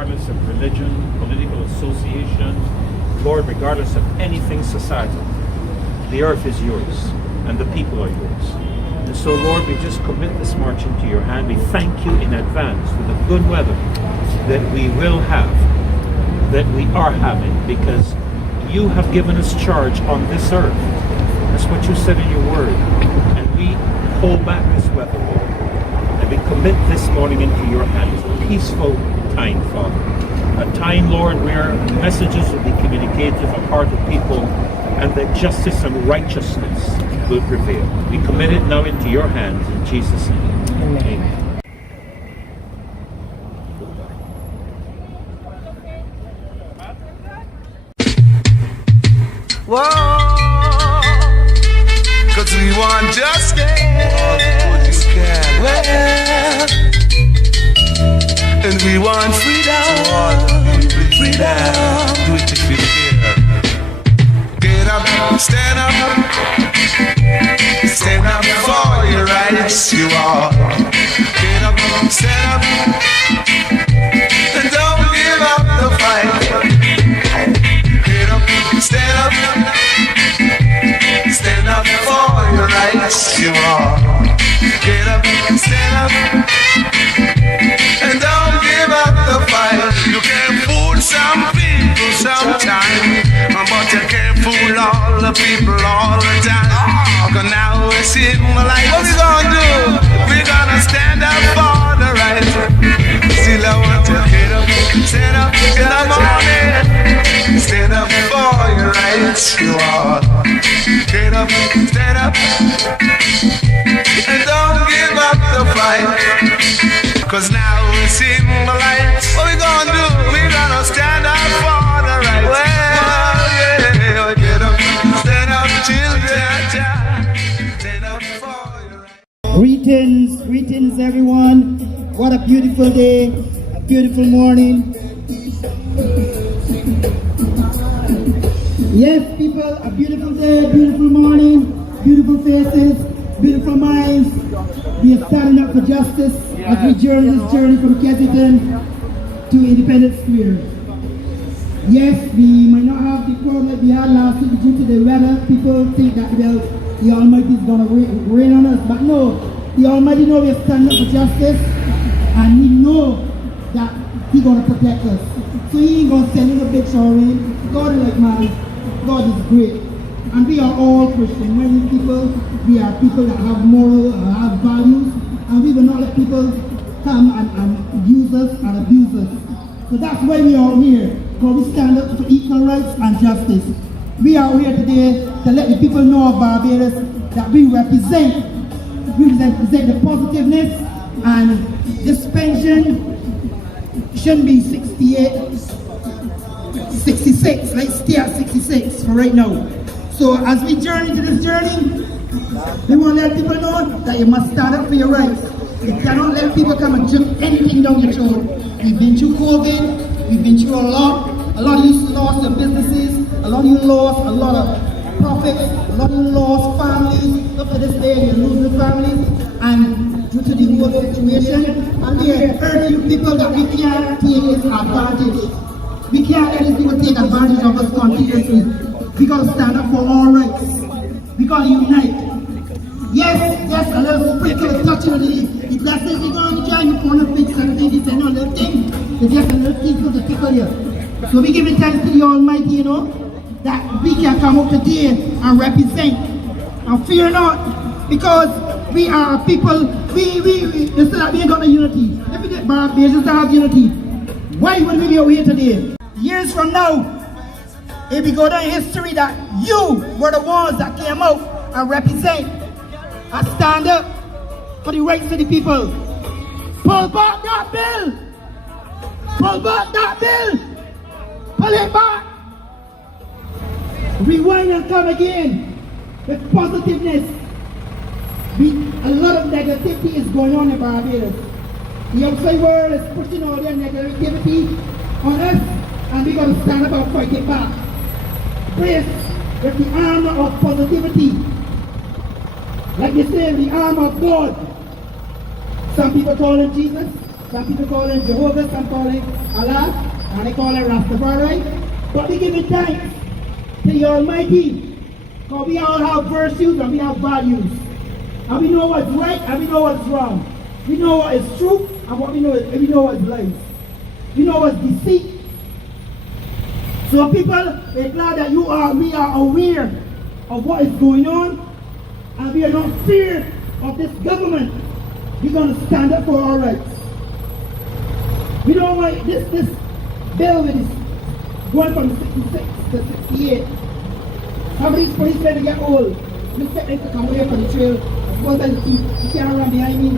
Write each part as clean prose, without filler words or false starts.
regardless of religion, political association, Lord, regardless of anything societal. The earth is yours, and the people are yours. And so, Lord, we just commit this march into your hand. We thank you in advance for the good weather that we will have, that we are having, because you have given us charge on this earth. That's what you said in your word. And we hold back this weather, Lord. And we commit this morning into your hands. A peaceful time, Father. A time, Lord, where messages will be communicated to the heart of people, and that justice and righteousness will prevail. We commit it now into your hands in Jesus' name. Amen. Whoa, cause we want justice. Well, and we want freedom. Freedom. Do it if you care. Get up, stand up. Stand up for your rights, you all. Get up, stand up. And don't give up the fight. Get up, stand up. Stand up for your rights, you all. Get up, stand up. And don't give up the fight. You can fool some people sometimes, but you can't fool all the people all the time. Cause now we're seeing the light. What we gonna do? We're gonna stand up for the right. Still I want to get up, stand up in the morning. Stand up for your rights, you all. Get up, stand up. And don't give up the fight. Cause now we're seeing the light. What we gonna do? We're gonna stand up for the right. Well, yeah, get up, stand up, children. Stand up for your right. Greetings everyone. What a beautiful day, a beautiful morning. Yes, people, a beautiful day, beautiful morning, beautiful faces, beautiful minds. We are standing up for justice as we journey this journey from Kensington to Independence Square. Yes, we might not have the crowd that we had last week due to the weather. People think that, well, the Almighty is going to rain on us, but no. The Almighty knows we are standing up for justice, and He knows that He's going to protect us. So He ain't going to send in a big shower rain. God is like, man, God is great. And we are all Christian. Many people, we are people that have moral, have values, and we will not let people come and use us and abuse us. So that's why we are here, because we stand up for equal rights and justice. We are here today to let the people know of Barbados that we represent the positiveness, and this pension shouldn't be 68, 66. Let's stay at 66 for right now. So as we journey to this journey, we want to let people know that you must stand up for your rights. You cannot let people come and jump anything down your throat. We've been through COVID, we've been through a lot. A lot of you lost your businesses, a lot of you lost a lot of profits, a lot of you lost families. Up to this day, you're losing families, and due to the whole situation, and we are urging you people that we can't take this advantage. We can't let these people take advantage of us continuously. We gotta stand up for all rights. We gotta unite. Yes, a little sprinkle of touch of the blessings we're going to join you for the big something. It's no little thing. It's just a little thing for the people here. So we giving thanks to the Almighty, you know, that we can come up today and represent. And fear not, because we are a people, instead of we ain't got no unity. If we get Barbadians to have unity, why would we be out here today? Years from now, if we go down in history that you were the ones that came out and represent and stand up for the rights of the people. Pull back that bill! Pull back that bill! Pull it back! Rewind and come again with positiveness. A lot of negativity is going on in Barbados. The outside world is pushing all their negativity on us, and we're going to stand up and fight it back. Brace with the armor of positivity. Like they say, the armor of God. Some people call him Jesus, Some people call him Jehovah, some call him Allah, and they call him Rastafari. But we give it thanks to the Almighty, because we all have virtues and we have values. And we know what's right and we know what's wrong. We know what is true and what we know what is lies. We know what's deceit. So people, we're glad that we are aware of what is going on, and we are not fear of this government. We're going to stand up for our rights. We don't want this bill that is going from 66 to 68. Some of these policemen to get old. We expect them to come away from the trail. I suppose that you can't run behind me.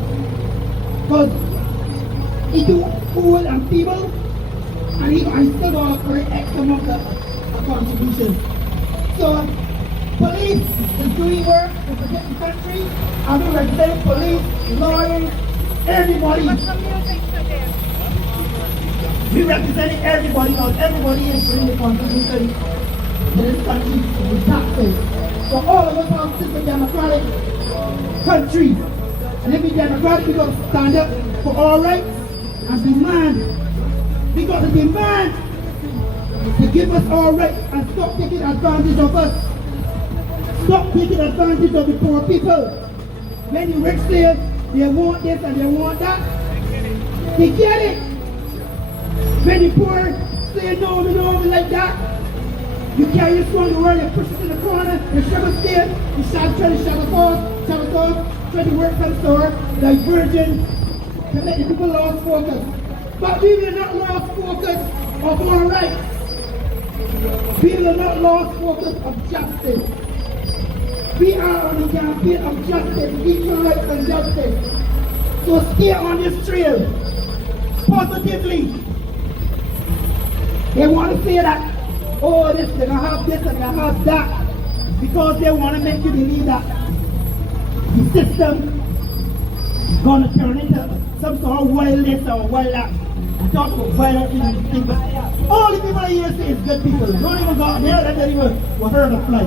Because he do old and feeble, and he still got to collect X amount of contributions. So police is doing work to protect the country, and we represent police, lawyers, everybody. We represent everybody because everybody is bringing the contribution to this country with taxes. So all of us have this a democratic country. And if we're democratic, we're going to stand up for our rights and demand. We're going to demand to give us our rights and stop taking advantage of us. Stop taking advantage of the poor people. When the rich say they want this and they want that, they get it. When the poor say no, we don't like that, you carry your strong word, you push us in the corner, you shove us there, you try to shove us off, try to work some store, like Virgin, to make the people lost focus. But we will not lost focus of our rights. We will not lost focus of justice. We are on the campaign of justice, equal rights and justice. So stay on this trail positively. They want to say that, oh, they're going to have this and they're going to have that, because they want to make you believe that the system is going to turn into some sort of wild this or wild that. I talk about violence and things, but all the people here say is good people. Don't even go out there, they don't even will hurt a fly.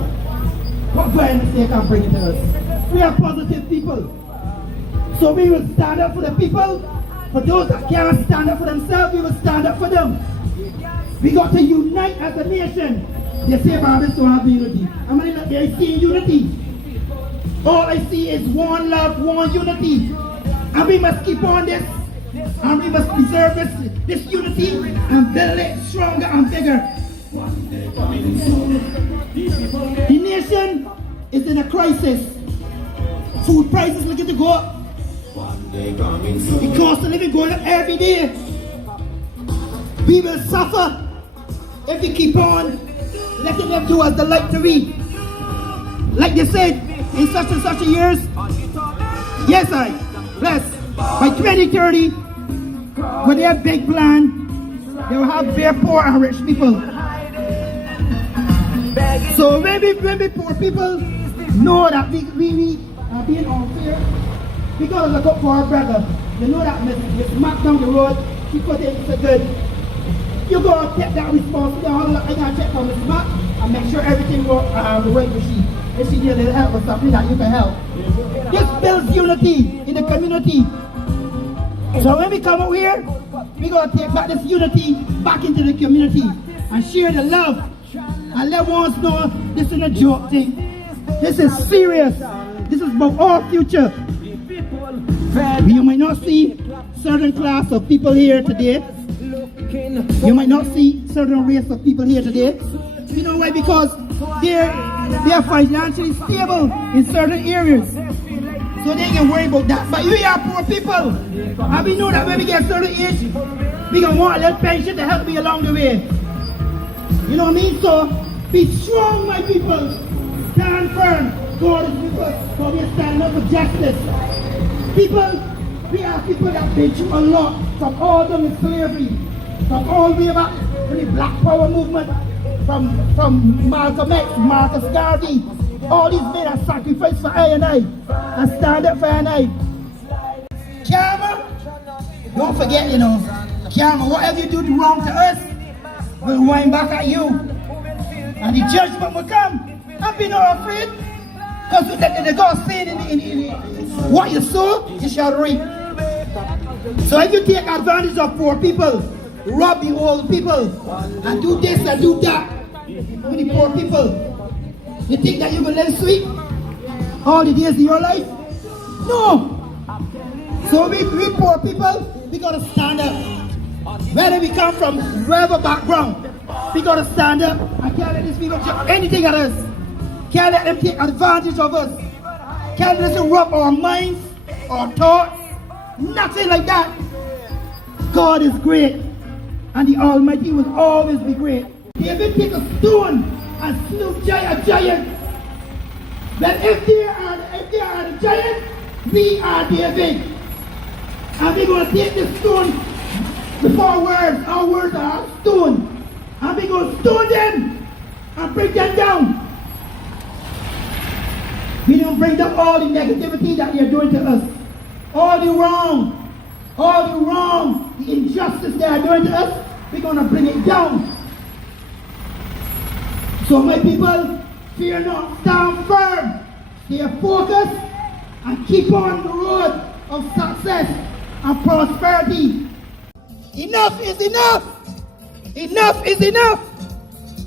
What violence they can bring to us? We are positive people. So we will stand up for the people. For those that can't stand up for themselves, we will stand up for them. We got to unite as a nation. They say Barbadians don't have unity. How many of they see unity? All I see is one love, one unity. And we must keep on this. And we must preserve this unity and build it stronger and bigger. The nation is in a crisis. Food prices looking to go up. The cost of living going up every day. We will suffer if we keep on letting them do as they like to read. Like they said, in such and such a years, yes by 2030, when they have big plan, they will have very poor and rich people. So when we poor people know that we are being unfair, we gotta look up for our brother. You know that Miss Mac down the road, she put in so good. You gotta take that responsibility. I gotta check on Miss Mac and make sure everything works the right with she. If she needs help or something that you can help. This builds unity in the community. So when we come out here, we gotta take back this unity back into the community and share the love. And let ones know this is a joke thing. This is serious. This is about our future. You might not see certain class of people here today. You might not see certain race of people here today. You know why? Because they are financially stable in certain areas. So they can worry about that. But we are poor people. And we know that when we get a certain age, we can want a little pension to help me along the way. You know what I mean? So be strong, my people. Stand firm. God is with us. So we are standing up for justice. People, we are people that have been through a lot, from all the way slavery, from all the way back to the Black Power movement, from Malcolm X, Marcus Garvey. All these men have sacrificed for I and stand up for I and I. Karma, don't forget, karma, whatever you do wrong to us, will wind back at you. And the judgment will come. And be not afraid. Because the God said in what you sow, you shall reap. So if you take advantage of poor people, rob the old people, and do this and do that with the poor people, you think that you will live sweet all the days of your life? No. So we poor people, we gotta stand up. Whether we come from wherever background, we gotta stand up and can't let these people do anything at us. Can't let them take advantage of us. Can't let them rub our minds, our thoughts, nothing like that. God is great, and the Almighty will always be great. David take a stone and slew a giant. But if they are the giant, we are David. And we're going to take this stone with our words are stone. And we're going to stone them and bring them down. We don't bring down all the negativity that they're doing to us. All the wrong, the injustice they are doing to us, we're going to bring it down. So my people, fear not, stand firm, stay focused, and keep on the road of success and prosperity. Enough is enough! Enough is enough!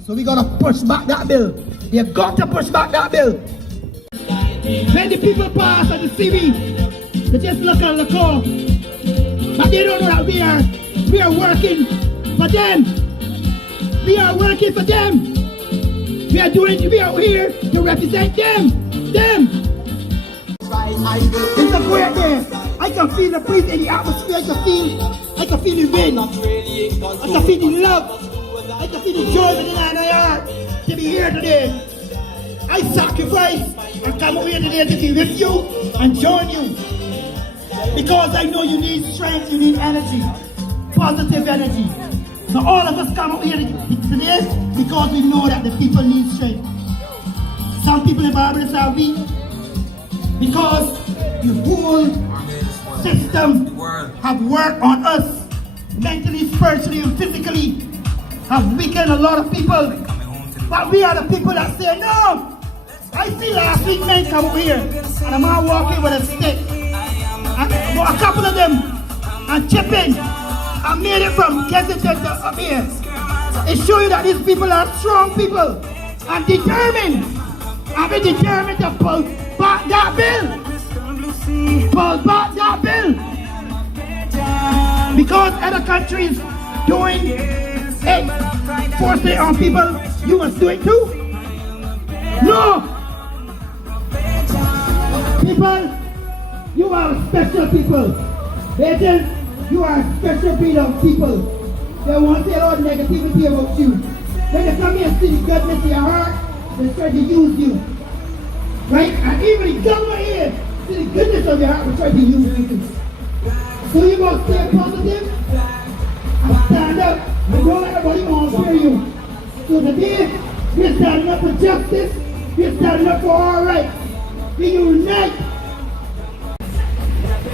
So we gotta push back that bill. We have got to push back that bill. When the people pass and they see me, they just look and look off. But they don't know that we are working for them. We are working for them. We are here to represent them. It's a great day. I can feel the breeze in the atmosphere. I can feel the wind. I can feel the love. I can feel the joy within my heart to be here today. I sacrifice and come over here today to be with you and join you. Because I know you need strength, you need energy, positive energy. So all of us come over here today because we know that the people need strength. Some people in Barbados are weak because the whole system have worked on us mentally, spiritually, and physically, have weakened a lot of people. But we are the people that say, no! I see last week men come over here and a man walking with a stick. And a couple of them and chipping and made it from Kensington to up here. It shows you that these people are strong people and determined. And be determined to pull back that bill. Pull back that bill. Because other countries doing it, forcing it on people, you must do it too. No! People, you are special people. Agents, you are a special breed of people. They won't say a lot of negativity about you. When they come here and see the goodness in your heart, they try to use you. Right? And even the government here, see the goodness of your heart, they try to use you. So you must stay positive and stand up and don't let everybody on fear you. So today, we're standing up for justice, we're standing up for our rights. We unite.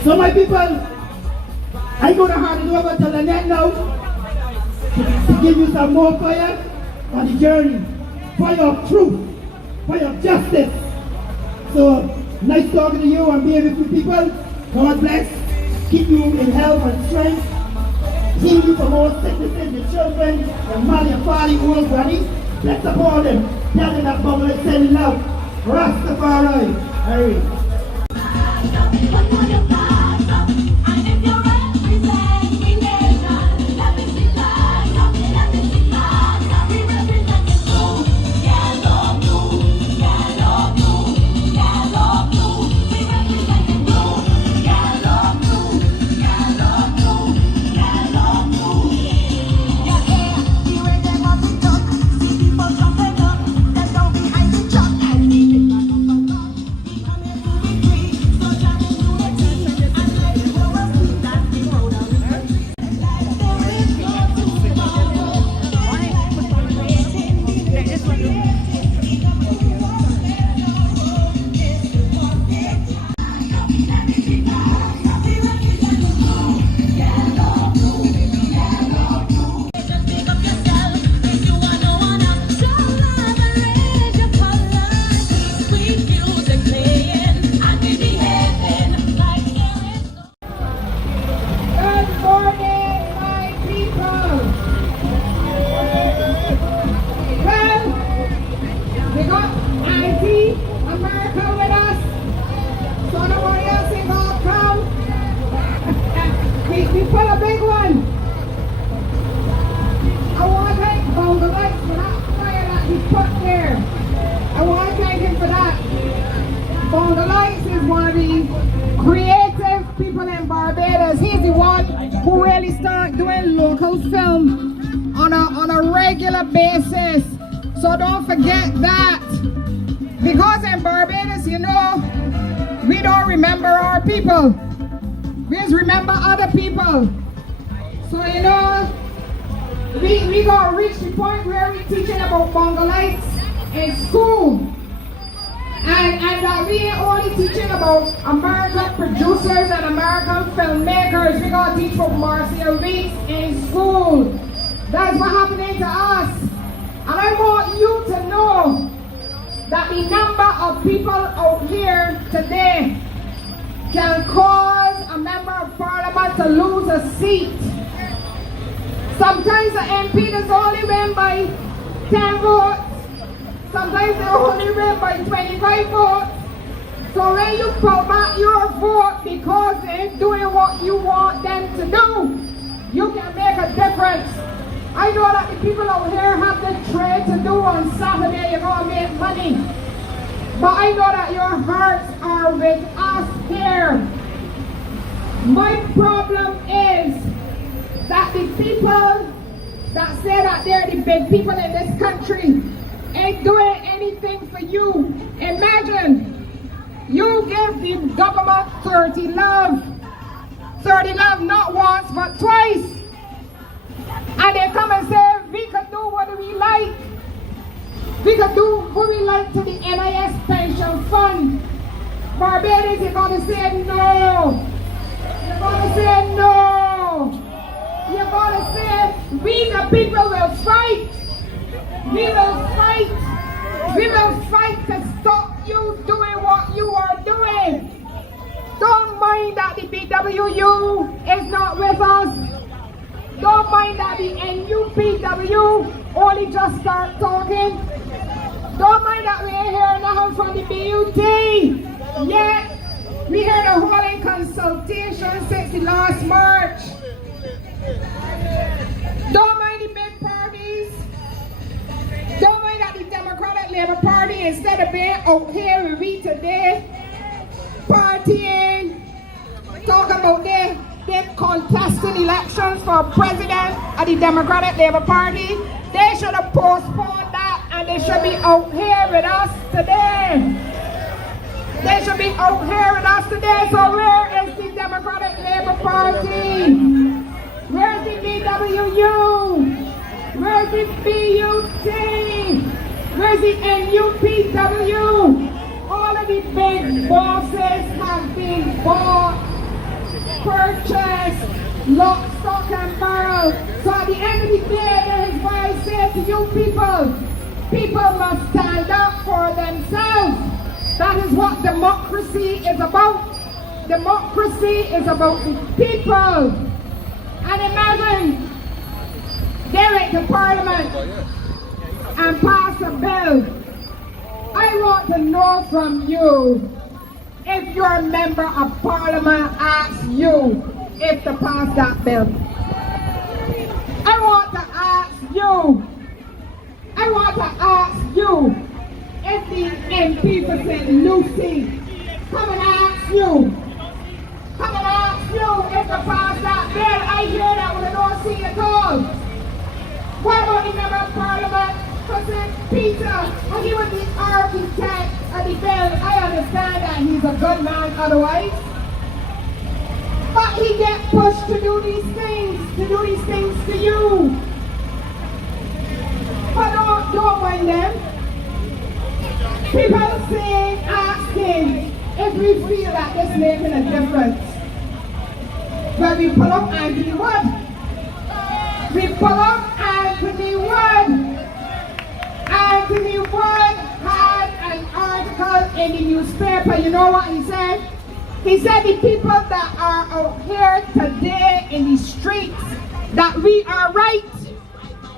So my people, I'm going to hand it over to Lynette now to give you some more fire on the journey. Fire of truth, fire of justice. So, nice talking to you and being with you people. God bless. Keep you in health and strength. Heal you from all sicknesses, your children, your mother, your father, your old body. Bless upon them. Tell them that bubble is sending love. Rastafari. Hurry. doing local film on a regular basis. So don't forget that. Because in Barbados, you know, we don't remember our people. We just remember other people. So, you know, we gonna reach the point where we're teaching about Mongolites in school. And we ain't only teaching about American producers and American filmmakers. We're gonna teach about Marcia Reese in school. That's what's happening to us. And I want you to know that the number of people out here today can cause a member of parliament to lose a seat. Sometimes the MP is only win by 10 votes. Sometimes they only win by 25 votes. So when you pull back your vote because they're doing what you want them to do, you can make a difference. I know that the people out here have the trade to do on Saturday, you're going to make money. But I know that your hearts are with us here. My problem is that the people that say that they're the big people in this country ain't doing anything for you. Imagine, you give the government 30 love not once but twice. And they come and say, we can do what we like. We can do what we like to the NIS Pension Fund. Barbadians, you're going to say no. You're going to say no. You're going to say, we the people will fight. We will fight. We will fight to stop you doing what you are doing. Don't mind that the BWU is not with us. Don't mind that the NUPW only just start talking. Don't mind that we ain't hear nothing from the BUT. Yet, we heard a whole consultation since the last March. Don't mind the big parties. Don't mind that the Democratic Labour Party, instead of being out here with we today, partying, talking about their contesting elections for president of the Democratic Labour Party, they should have postponed that and they should be out here with us today. They should be out here with us today. So where is the Democratic Labour Party? Where's the BWU? Where's the BUT? Where's the NUPW? All of the big bosses have been bought, purchased, lock, stock and barrel. So at the end of the day, that is why I say to you people must stand up for themselves. That is what democracy is about. Democracy is about the people. And imagine they went to Parliament and pass a bill. I want to know from you, if your member of Parliament asks you if to pass that bill. I want to ask you, if the MP for St. Lucie come and ask you if to pass that bill. I hear that with no see at all. What about the member of Parliament for St. Peter? And he was the architect of the bill. I understand that he's a good man otherwise. But he gets pushed to do these things to you. But don't mind them. People asking if we feel that this making a difference. When we pull up Anthony Wood. Anthony Wood had an article in the newspaper. You know what he said? He said the people that are out here today in the streets, that we are right,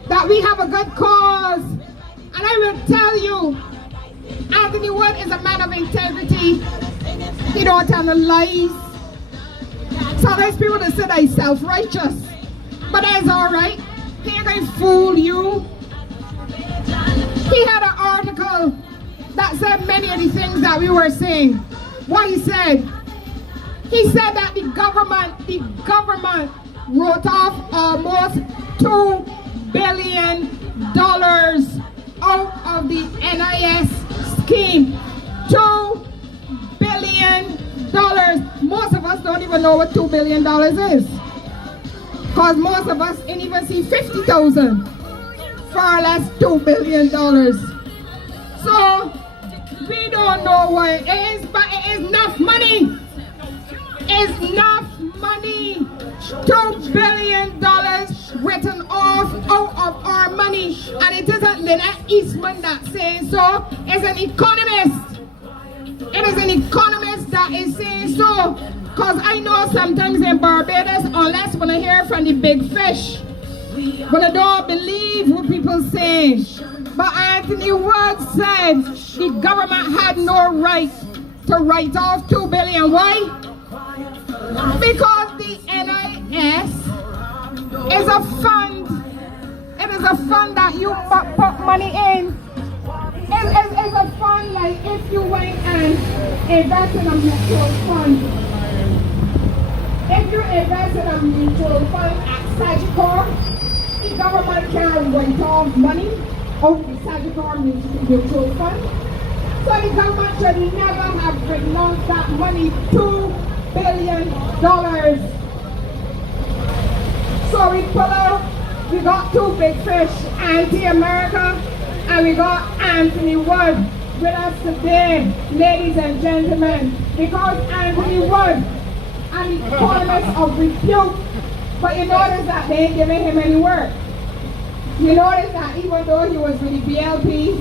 that we have a good cause. And I will tell you, Anthony Wood is a man of integrity. He don't tell no lies. Sometimes people that say that he's self-righteous, but that's all right. He ain't going to fool you. He had an article that said many of the things that we were saying. What he said that the government wrote off almost $2 billion out of the NIS scheme. $2 billion. Most of us don't even know what $2 billion is. Because most of us ain't even see 50,000. Far less $2 billion. So, we don't know what it is, but it is enough money. It's enough money. $2 billion written off out of our money. And it isn't Lynette Eastman that says so. It's an economist. It is an economist that is saying so. Because I know sometimes in Barbados, unless when I hear from the big fish, but I don't believe what people say. But Anthony Wood said the government had no right to write off $2 billion. Why? Because the NIS is a fund. It is a fund that you put money in. It's a fund like if you went and invest in a mutual fund. If you invest in a mutual fund at Sagicor, the government can write off money out the Sagicor mutual fund. So the government should never have written off that money, $2 billion. So we pull out, we got two big fish, Anti-America, and we got Anthony Wood with us today, ladies and gentlemen, because Anthony Wood, an economist of repute, but you notice that they ain't giving him any work. You notice that even though he was with the BLP,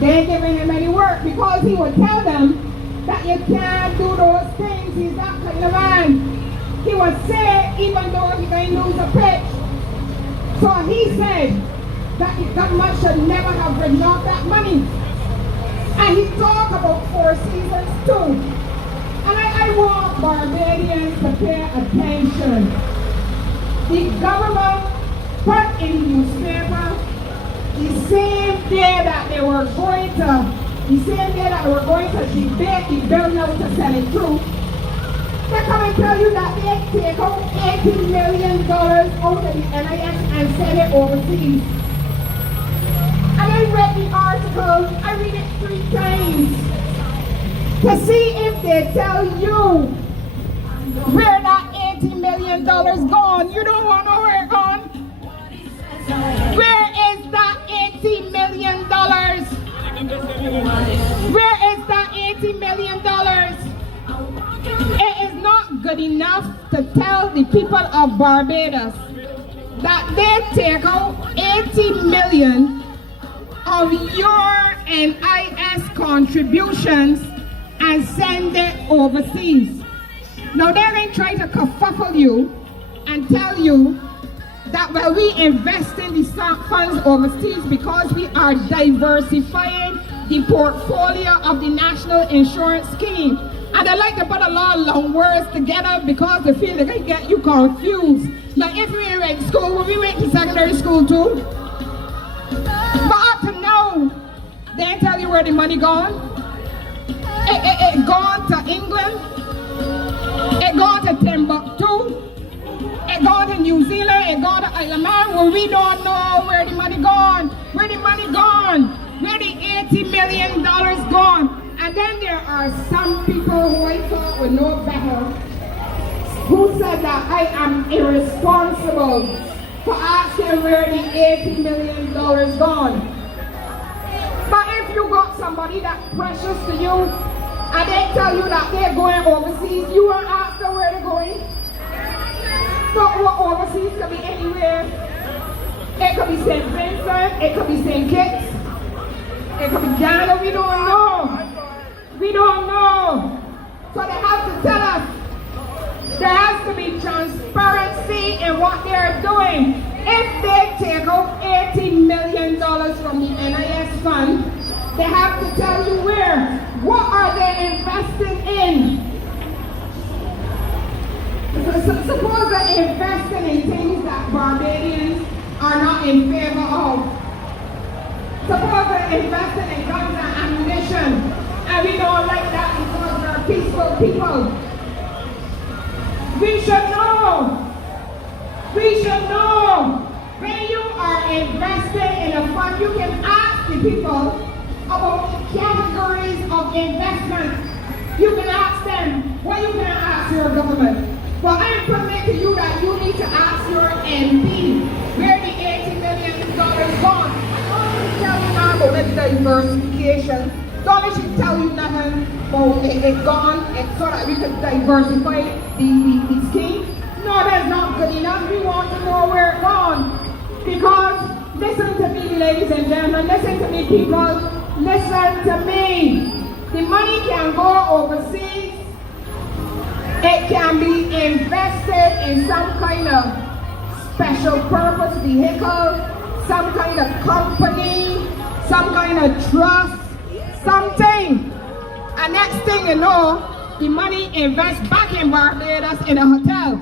they ain't giving him any work because he would tell them that you can't do those things. He's that kind of man. He would say even though he may lose a pitch. So he said that the government should never have written off that money. And he talked about Four Seasons too. And I want Barbadians to pay attention. The government put in the newspaper the same day that they were going to debate the bill now to send it through. They come and tell you that they take out $80 million out of the NIS and send it overseas. And I read the article, I read it 3 times to see if they tell you where that $80 million gone. You don't want to know where it gone. Where is that $80 million? Where is that $80 million? It is not good enough to tell the people of Barbados that they take out $80 million of your NIS contributions and send it overseas. Now they're going to try to kerfuffle you and tell you that well, we invest in the funds overseas because we are diversifying the portfolio of the National Insurance Scheme. And they like to put a lot of long words together because they feel they can get you confused. Like if we were in school, when we went to secondary school too. But up to now, they ain't tell you where the money gone. It gone to England. It gone to Timbuktu. It gone to New Zealand. It gone to Isle of Man, where we don't know where the money gone. Where the money gone? Where the $80 million gone? And then there are some people who I thought would know better, who said that I am irresponsible for asking where the $80 million gone. But if you got somebody that's precious to you, and they tell you that they're going overseas, you won't ask them where they're going. So overseas could be anywhere. It could be St. Vincent, it could be St. Kitts, it could be Ghana, we don't know. We don't know. So they have to tell us. There has to be transparency in what they're doing. If they take out $80 million from the NIS fund, they have to tell you where. What are they investing in? Suppose they're investing in things that Barbadians are not in favor of. Suppose they're investing in guns and ammunition, and we don't like that because we're peaceful people. We should know We should know when you are invested in a fund, you can ask the people about categories of investment. You can ask them, what you can ask your government? Well, I am proving to you that you need to ask your MP where the $80 million gone. I don't tell you now about the diversification. Don't should tell you nothing about it gone so that we can diversify the scheme. No, that's not good enough. We want to know where it's gone. Because, listen to me, ladies and gentlemen, listen to me, people, listen to me. The money can go overseas. It can be invested in some kind of special purpose vehicle, some kind of company, some kind of trust, something. And next thing you know, the money invests back in Barbados in a hotel.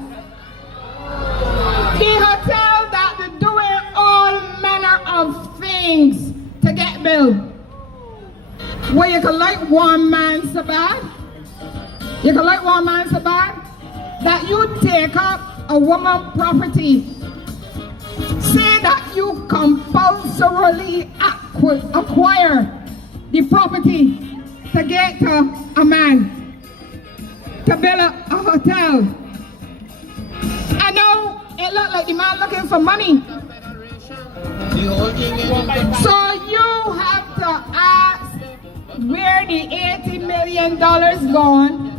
The hotel that is doing all manner of things to get billed. Where you can like one man so bad, you can like one man so bad, that you take up a woman's property, say that you compulsorily acquire the property to get to a man, to build a hotel. I know it looked like the man looking for money. So you have to ask where the $80 million gone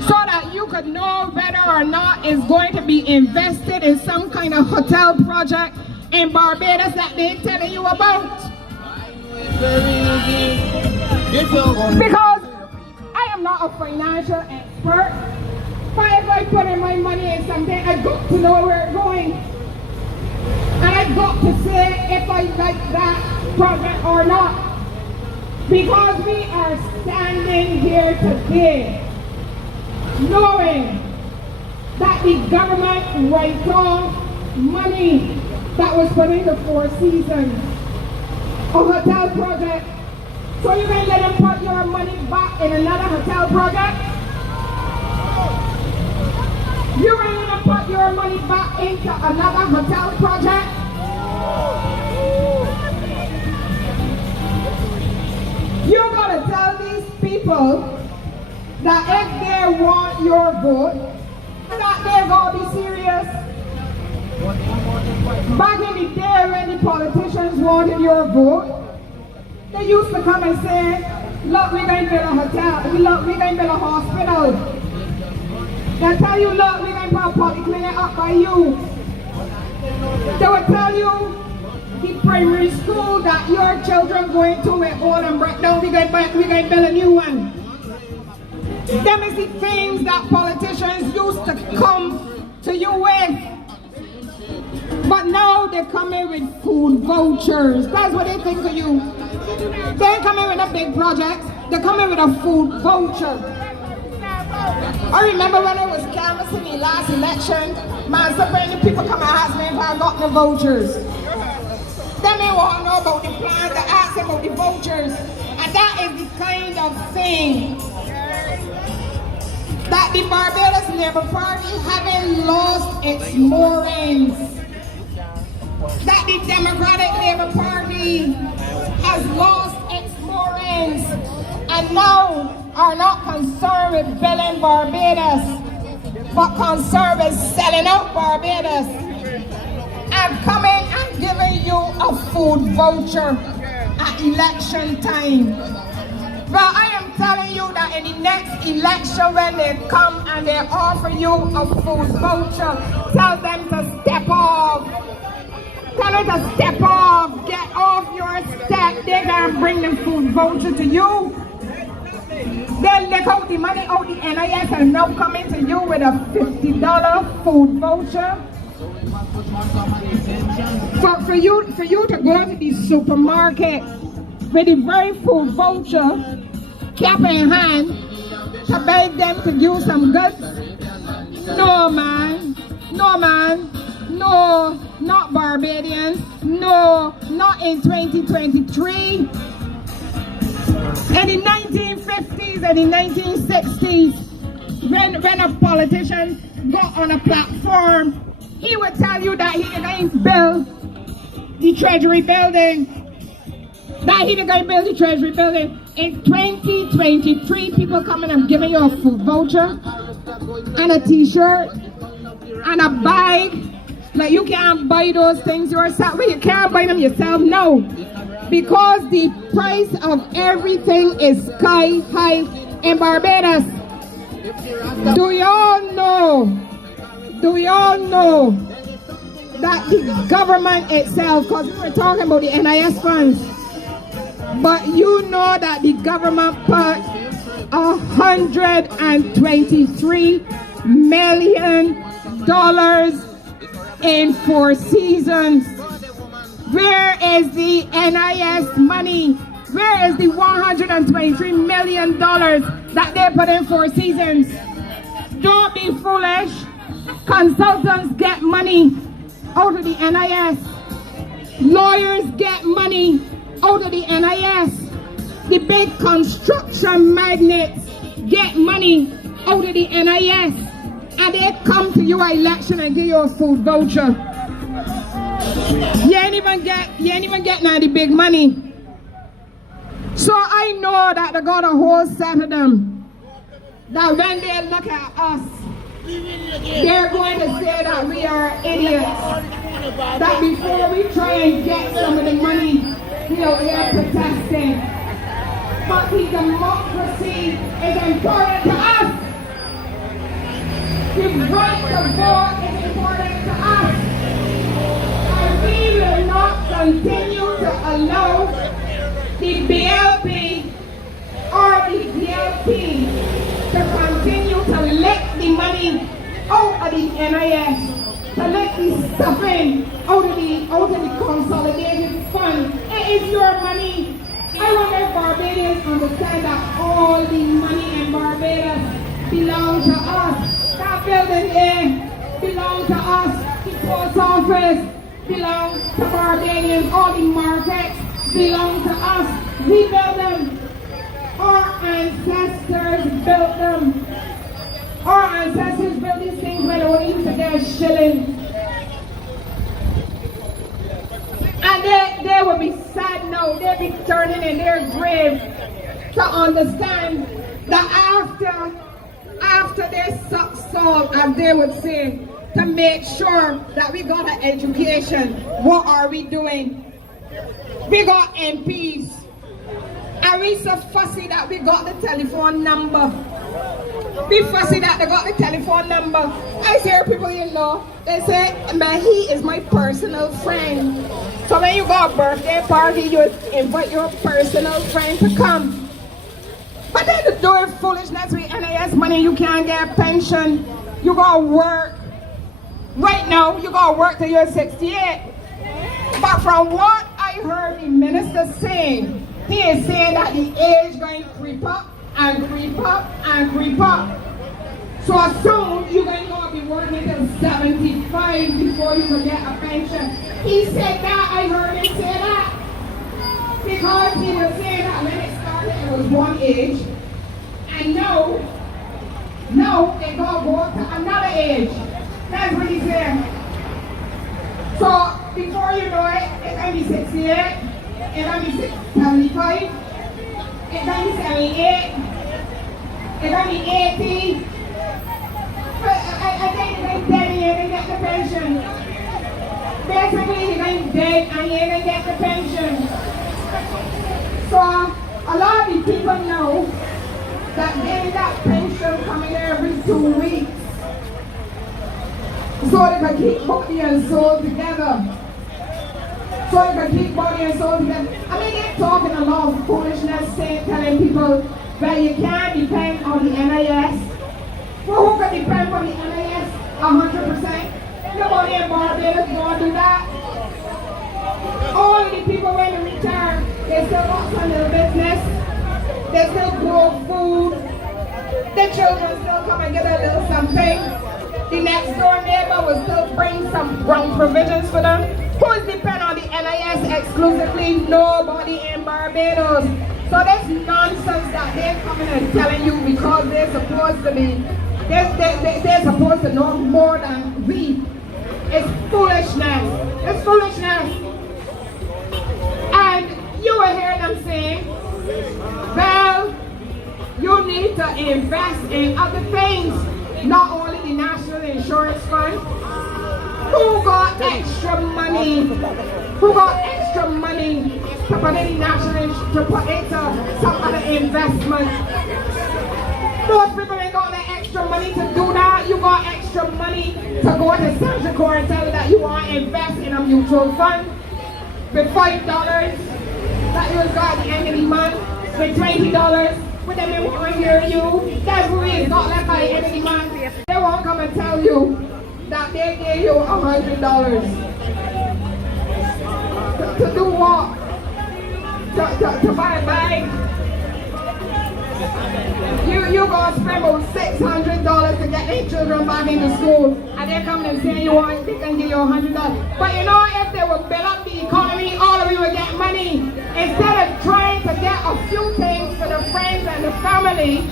so that you could know whether or not it's going to be invested in some kind of hotel project in Barbados that they're telling you about. Because I am not a financial expert. But if I put in my money in something, I've got to know where it's going. And I've got to say if I like that project or not. Because we are standing here today knowing that the government writes off money that was put into Four Seasons, a hotel project. So you can let them put your money back in another hotel project? You can let them put your money back into another hotel project? You're going to tell these people that if they want your vote, that they're going to be serious. Back in the day when the politicians wanted your vote, they used to come and say, look, we're going to build a hotel, look, we're going to build a hospital. They'll tell you, look, we're going to put a polyclinic up by you. They will tell you, the primary school that your children going to with old and break down, we're going to build a new one. Them is the things that politicians used to come to you with. But now they come in with food vouchers. That's what they think of you. They ain't coming with a big project. They come in with a food voucher. I remember when I was canvassing the last election, man, so many people come and ask me if I got the vouchers. Then they want to know about the plan, they ask about the vouchers. And that is the kind of thing that the Barbados Labour Party having lost its moorings. That the Democratic Labour Party has lost its moorings and now are not concerned with building Barbados, but concerned with selling out Barbados and coming and giving you a food voucher at election time. Well, I am telling you that in the next election when they come and they offer you a food voucher, tell them to step off. Tell them to step off, get off your step. They're going to bring the food voucher to you. They'll lick out the money out the NIS and now coming to you with a $50 food voucher. For you to go to the supermarket with the very food voucher, cap in hand, to beg them to do some goods. No man, no man, no, not Barbadians, no, not in 2023. In the 1950s and the 1960s, when a politician got on a platform he would tell you that he going to build the Treasury building. That he going to build the Treasury building. In 2023, people coming and giving you a food voucher and a t-shirt and a bag. Like you can't buy those things yourself. Well, you can't buy them yourself, no. Because the price of everything is sky high in Barbados. Do y'all know that the government itself, because we were talking about the NIS funds, but you know that the government put $123 million in 4 seasons. Where is the NIS money? Where is the $123 million that they put in 4 seasons? Don't be foolish. Consultants get money out of the NIS. Lawyers get money out of the NIS. The big construction magnates get money out of the NIS. And they come to your election and give you a food voucher. You ain't even get none of the big money. So I know that they got a whole set of them that when they look at us, they're going to say that we are idiots. That before we try and get some of the money, we are here protesting. But the democracy is important to us. The right to vote is important to us. And we will not continue to allow the BLP or the DLP to continue to lick the money out of the NIS, to lick the stuffing out of the consolidated fund. It is your money. I wonder if Barbadians understand that all the money in Barbados belongs to us. That building there belongs to us. The post office belongs to Barbadians. All the markets belong to us. We built them. Our ancestors built them. Our ancestors built these things when they were used to their shilling. And they will be sad now. They'll be turning in their grave to understand that after they suck salt, as they would say, to make sure that we got an education, what are we doing? We got MPs. And we so fussy that we got the telephone number. We fussy that they got the telephone number. I hear people, you know, they say, man, he is my personal friend. So when you got a birthday party, you invite your personal friend to come. But then to do it foolishness with NIS money, you can't get a pension. You gotta work. Right now, you gotta work till you're 68. But from what I heard the minister saying, he is saying that the age going to creep up and creep up and creep up. So soon you're going to be working until 75 before you can get a pension. He said that, I heard him say that. Because he was saying that when it started it was one age. And now they're going to go up to another age. That's what he said. So before you know it, it's going to be 68. It's going to be 75, it's going to be 78, it's going to be 80. But I think you're going to dead and you ain't going to get the pension. Basically, you're going to dead and you ain't going to get the pension. So, a lot of the people know that getting that pension coming every 2 weeks. So they can keep body and soul together. So you can keep body and soul together. I mean, they're talking a lot of foolishness, telling people that you can't depend on the NIS. Well, who can depend on the NIS 100%? Nobody in Barbados going to do that. All the people when they retire, they still got some little business. They still grow food. The children still come and get a little something. The next door neighbor will still bring some wrong provisions for them. Who's depend on the NIS exclusively? Nobody in Barbados. So that's nonsense that they're coming and telling you because they're supposed to be, they're supposed to know more than we. It's foolishness. It's foolishness. And you will hear them saying, well, you need to invest in other things, not only the National Insurance Fund. Who got extra money? Who got extra money to put in the to put into some other investment? Most people ain't got that extra money to do that. You got extra money to go to Central Court and tell you that you want to invest in a mutual fund with $5 that you got at the end of the month, with $20. But then they won't hear you. That's really is not left by the end of the month. They won't come and tell you that they gave you $100. To do what? To buy a bag? You gonna spend about $600 to get their children back into school, and they come and say you want, they can give you $100. But you know, if they would build up the economy, all of you would get money. Instead of trying to get a few things for the friends and the family,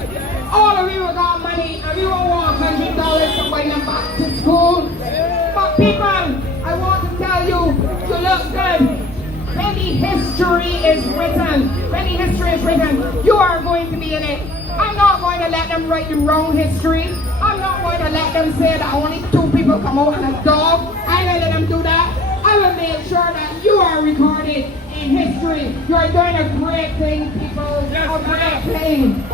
all of you got money, and we won't want $100 to bring them back to school. But people, I want to tell you, you look good. When the history is written, you are going to be in it. I'm not going to let them write the wrong history. I'm not going to let them say that only 2 people come out and a dog. I ain't going to let them do that. I will make sure that you are recorded in history. You are doing a great thing, people. A great thing.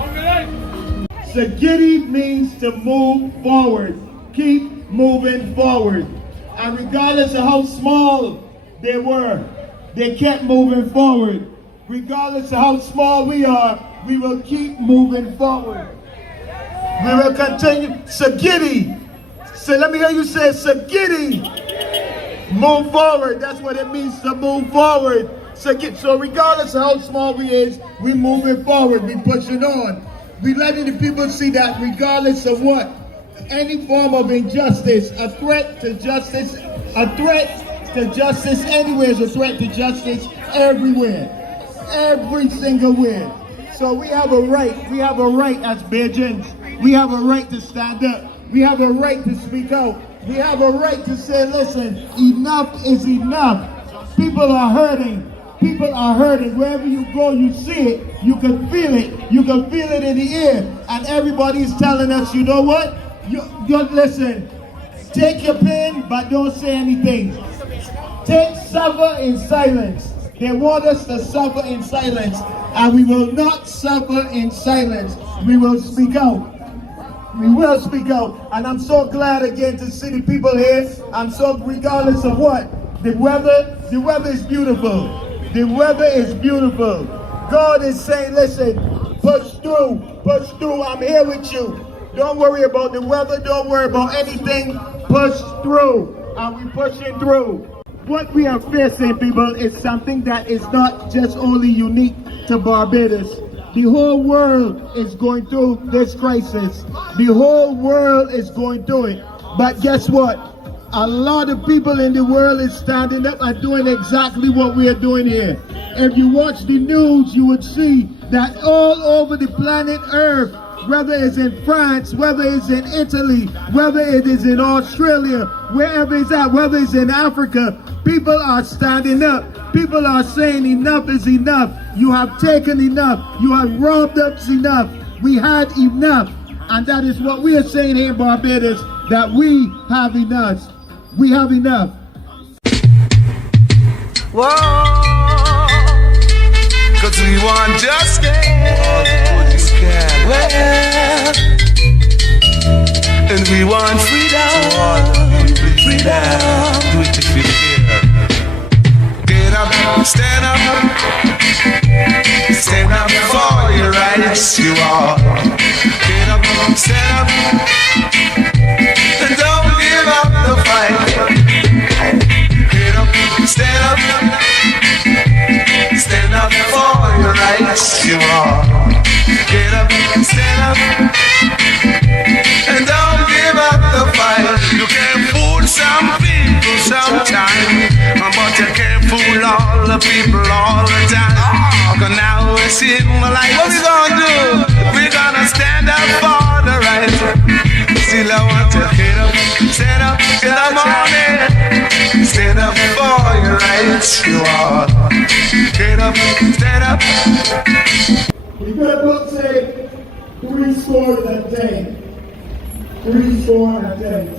Sagidi means to move forward. Keep moving forward. And regardless of how small they were, they kept moving forward. Regardless of how small we are, we will keep moving forward. We will continue. Sagidi. So let me hear you say Sagidi. Move forward. That's what it means to move forward. So regardless of how small we is, we moving forward. We pushing on. We letting the people see that regardless of what, any form of injustice, a threat to justice, anywhere is a threat to justice everywhere. Every single where. So we have a right as Barbadians. We have a right to stand up. We have a right to speak out. We have a right to say, listen, enough is enough. People are hurting. People are hurting. Wherever you go, you see it. You can feel it. You can feel it in the air. And everybody's telling us, you know what? You listen, take your pen, but don't say anything. Suffer in silence. They want us to suffer in silence, and we will not suffer in silence. We will speak out. We will speak out. And I'm so glad again to see the people here. I'm so, regardless of what, the weather is beautiful. The weather is beautiful. God is saying, listen, push through, I'm here with you. Don't worry about the weather, don't worry about anything, push through, and we're pushing through. What we are facing, people, is something that is not just only unique to Barbados. The whole world is going through this crisis. The whole world is going through it. But guess what? A lot of people in the world is standing up and doing exactly what we are doing here. If you watch the news, you would see that all over the planet Earth, whether it's in France, whether it's in Italy, whether it is in Australia, wherever it's at, whether it's in Africa, people are standing up. People are saying enough is enough. You have taken enough. You have robbed us enough. We had enough. And that is what we are saying here in Barbados, that we have enough. We have enough. Whoa, cause we want justice. Well, and we want freedom. Freedom. Do it if you care. Get up, stand up. Stand up for your rights, you all. Get up, stand up. And don't give up the fight. Get up, stand up. Stand up for your rights, you all. Get up, stand up. And don't give up the fight. You can fool some people sometimes, but you can't fool all the people all the time. Cause now we're seeing like, what we gonna do? We're gonna stand up for the right. Still I want to get up, stand up in the morning. you all. Get up, stand up. The good book say 70.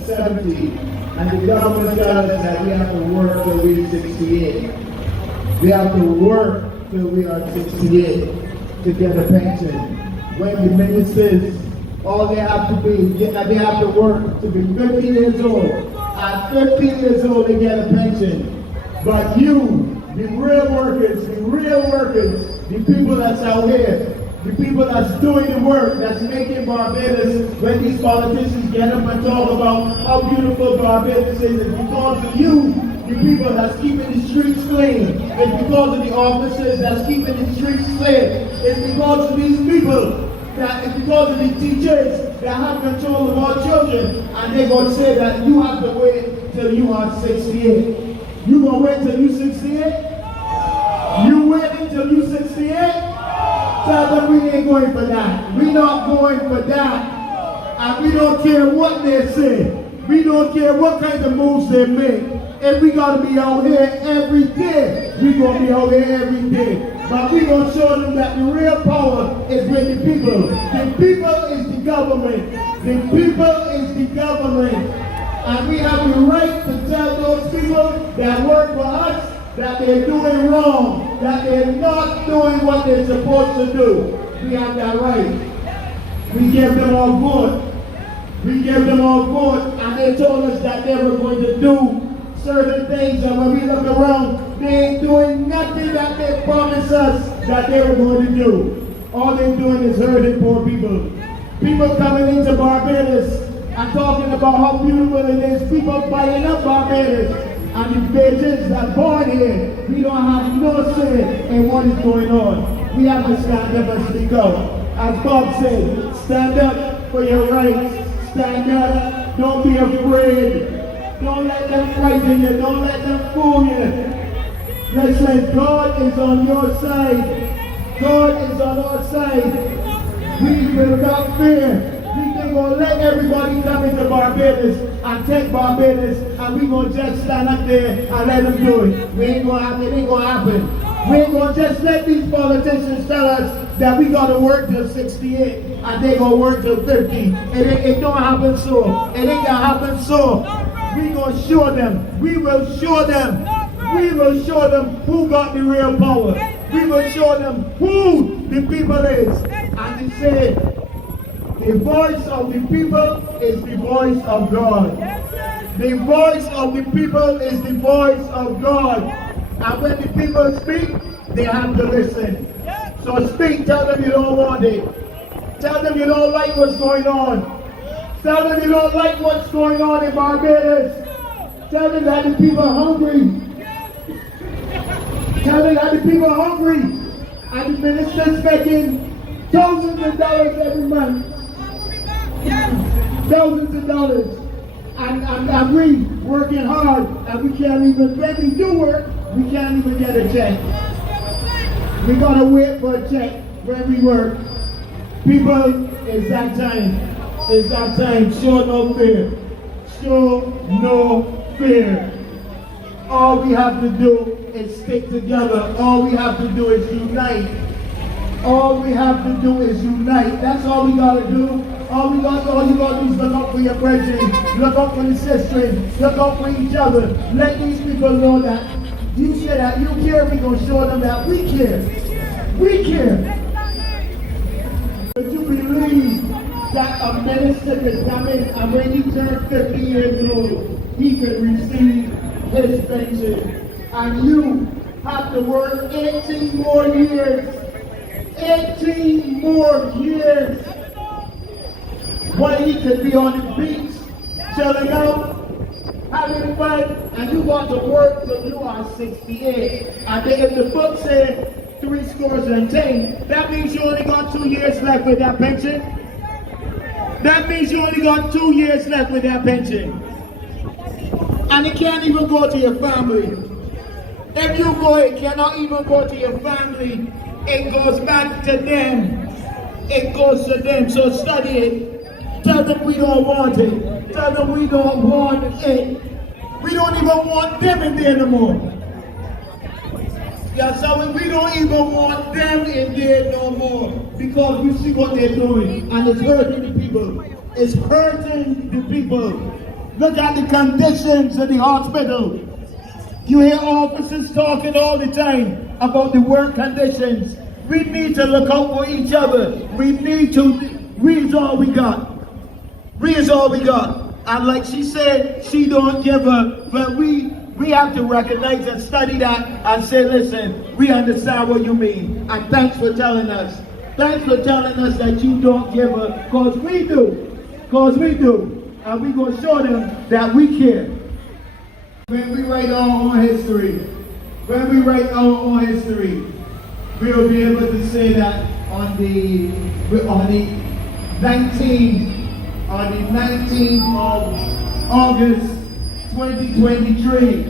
70. And the government tells us that we have to work till we're 68. We have to work till we are 68 to get a pension. When the ministers, all they have to be, they have to work to be 50 years old. At 50 years old, they get a pension. But you, the real workers, the people that's out here, the people that's doing the work, that's making Barbados, when these politicians get up and talk about how beautiful Barbados is, it's because of you, the people that's keeping the streets clean. It's because of the officers that's keeping the streets clean. It's because of these people, it's because of the teachers that have control of our children. And they're going to say that you have to wait till you are 68. You going to wait till you 68? You waiting till you 68? Tell them we ain't going for that. We not going for that. And we don't care what they say. We don't care what kind of moves they make. If we got to be out here every day, we going to be out here every day. But we going to show them that the real power is with the people. The people is the government. The people is the government. And we have the right to tell those people that work for us that they're doing wrong, that they're not doing what they're supposed to do. We have that right. We give them our vote. We give them our vote, and they told us that they were going to do certain things, and when we look around, they ain't doing nothing that they promised us that they were going to do. All they're doing is hurting poor people. People coming into Barbados and talking about how beautiful it is, people buying up Barbados. And the Barbadians that born here, we don't have no say in what is going on. We have to stand up and speak out. As Bob said, stand up for your rights. Stand up. Don't be afraid. Don't let them frighten you. Don't let them fool you. Listen, God is on your side. God is on our side. We will not fear. We ain't gonna let everybody come into Barbados and take Barbados, and we gonna just stand up there and let them do it. We ain't gonna happen. It ain't gonna happen. We ain't gonna just let these politicians tell us that we gotta work till 68 and they gonna work till 50. It don't happen so. It ain't gonna happen so. We gonna show them. We will show them. We will show them who got the real power. We will show them who the people is. And they say, the voice of the people is the voice of God. The voice of the people is the voice of God. And when the people speak, they have to listen. So speak, tell them you don't want it. Tell them you don't like what's going on. Tell them you don't like what's going on in Barbados. Tell them that the people are hungry. Tell them that the people are hungry. And the minister's making thousands of dollars every month. Thousands of dollars. And we working hard, and we can't even, when we do work, we can't even get a check. We gotta wait for a check when we work. People, it's that time. It's that time. Show no fear. Show no fear. All we have to do is stick together. All we have to do is unite. All we have to do is unite. That's all we gotta do. All you gotta do is look up for your brethren, look up for your sisters, look up for each other. Let these people know that you say that you care, we're gonna show them that we care. We care. But you believe that a minister could come in and when he turns 50 years old, he could receive his pension. And you have to work 18 more years. 18 more years. When he could be on the beach, chilling out, having fun, and you want to work till you are 68. And if the book said 70, that means you only got 2 years left with that pension. That means you only got 2 years left with that pension. And it can't even go to your family. If you go, it cannot even go to your family. It goes back to them. It goes to them. So study it. Tell them we don't want it. Tell them we don't want it. We don't even want them in there no more. Yeah, so we don't even want them in there no more because we see what they're doing and it's hurting the people. It's hurting the people. Look at the conditions in the hospital. You hear officers talking all the time about the work conditions. We need to look out for each other. We is all we got. We is all we got. And like she said, she don't give up, but we have to recognize and study that and say, listen, we understand what you mean. And thanks for telling us. Thanks for telling us that you don't give up, because we do. Because we do. And we're going to show them that we care. When we write our own history, we'll be able to say that on the 19th of August 2023,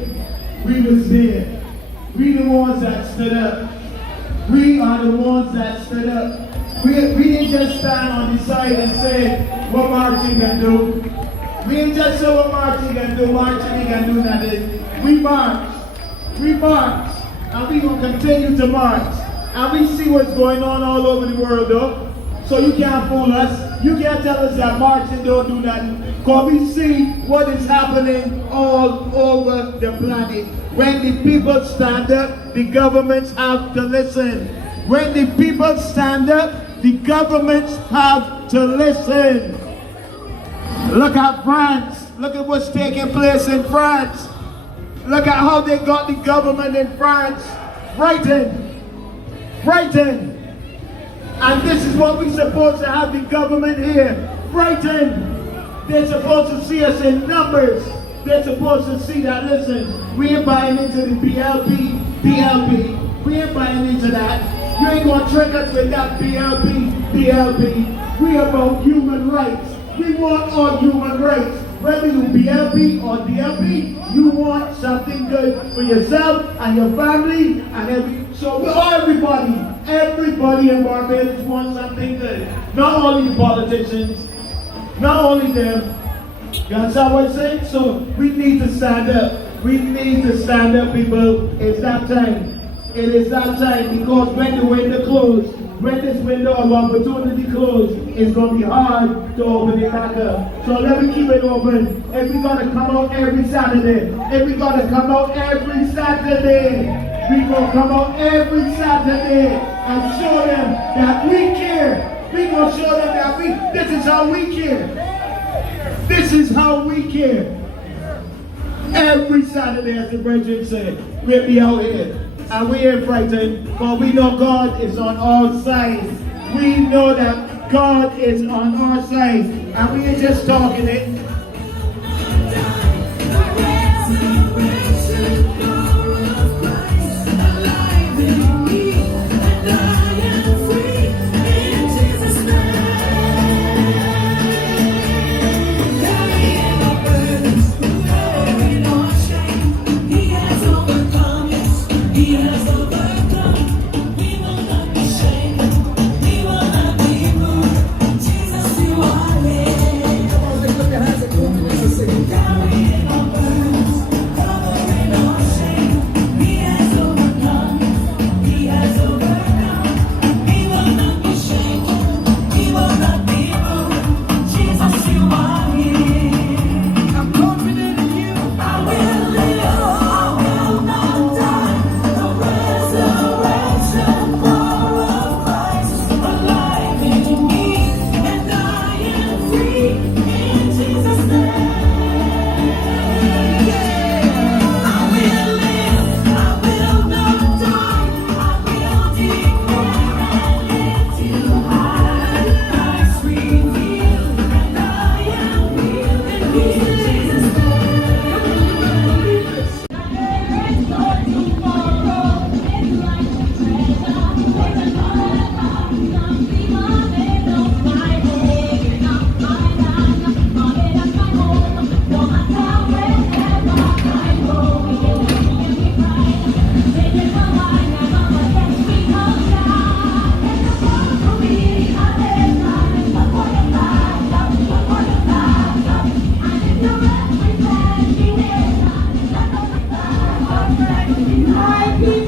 we was there. We the ones that stood up. We are the ones that stood up. We didn't just stand on the side and say, what marching can do. We didn't just say what marching can do nothing. We marched, and we gonna continue to march. And we see what's going on all over the world though. So you can't fool us. You can't tell us that marching don't do nothing. Because we see what is happening all over the planet. When the people stand up, the governments have to listen. When the people stand up, the governments have to listen. Look at France. Look at what's taking place in France. Look at how they got the government in France frightened. And this is what we're supposed to have the government here. Frightened. They're supposed to see us in numbers. They're supposed to see that, listen, we ain't buying into the BLP. We ain't buying into that. You ain't gonna trick us with that BLP. We about human rights. We want all human rights. Whether you BLP or DLP, you want something good for yourself and your family and everybody in Barbados wants something good. Not only the politicians, not only them. You understand what I'm saying? So we need to stand up. We need to stand up, people. It's that time. It is that time, because when the window closes, when this window of opportunity closes, it's going to be hard to open it back up. So let me keep it open. If we got to come out every Saturday, we're going to come out every Saturday and show them that we care. We're going to show them that this is how we care. This is how we care. Every Saturday, as the brethren said, we'll be out here. And we ain't frightened, but we know God is on our side. We know that God is on our side, and we ain't just talking it.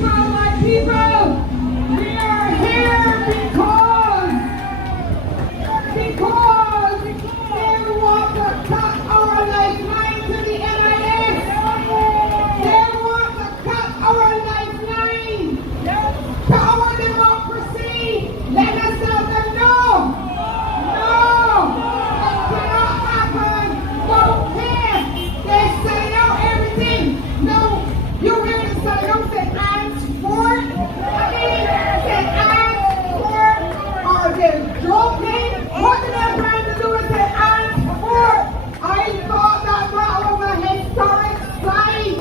My people, Are they joking? What are they trying to do with their hands for? I thought that was a historic sign.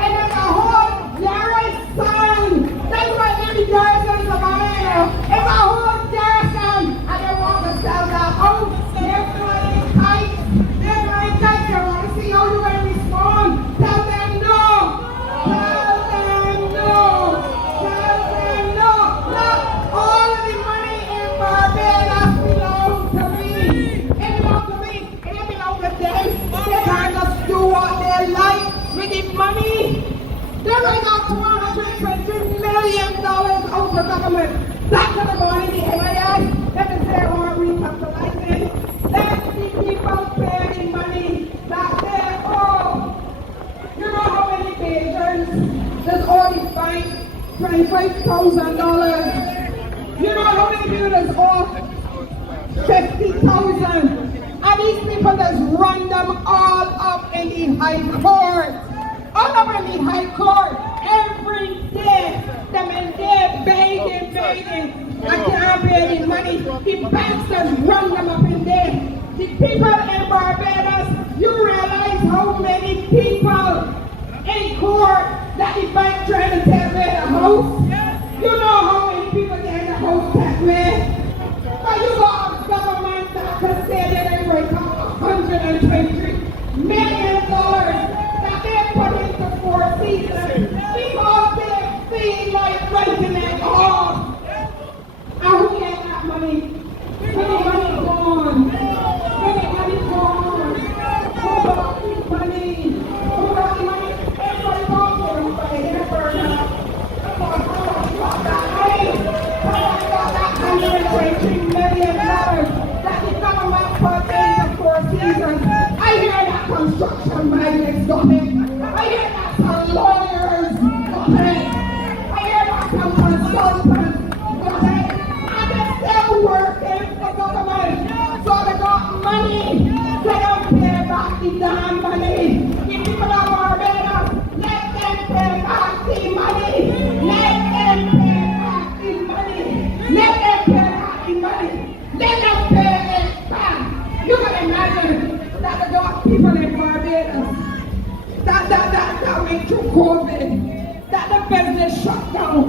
And there's a whole Yaris sign. That's why every Garrison is a man. It's a whole Garrison. And they want to sell that house. They're flying kites. They're flying kites. They want to see how you will respond. Tell them no. Tell them no. Tell them no. Look, all of the money in Barbados belong to me. It belongs to me. It belongs to them. They can just do what they like with the money. They right now $220 million out of government. That's going to go in the NIS. Let me say or recapitalizing. Let the people pay the money that they owe. You know how many Barbadians there's all these banks $25,000. You know how many people there's all 50,000. And these people just run them all up in the high court. All up in the high court. Every day. Them in there begging. I can't pay the money. The banks just run them up in there. The people in Barbados, you realize how many people in court that the bank trying to take away the house? You know how many people get the house taken away? But you got a government that can say that they worth $123 million that they put into Four Seasons because they feel like renting it off. And who get that money? Where the money gone? Where the money gone? Who got the money? Who got the money? Everybody gone for everybody. Everybody got that money. Somebody got that $123 million that the government put into Four Seasons. I hear that construction magnates got it. I hear that some lawyers got it. I hear that some consultants got it. And they're still working for government. So they got money. They don't pay back the damn money. The people of Barbados, let them pay back the money. Let them pay back the money. Let them pay back the money. Let them pay it back. You can imagine that they got people in Barbados that went through COVID, that the business shut down,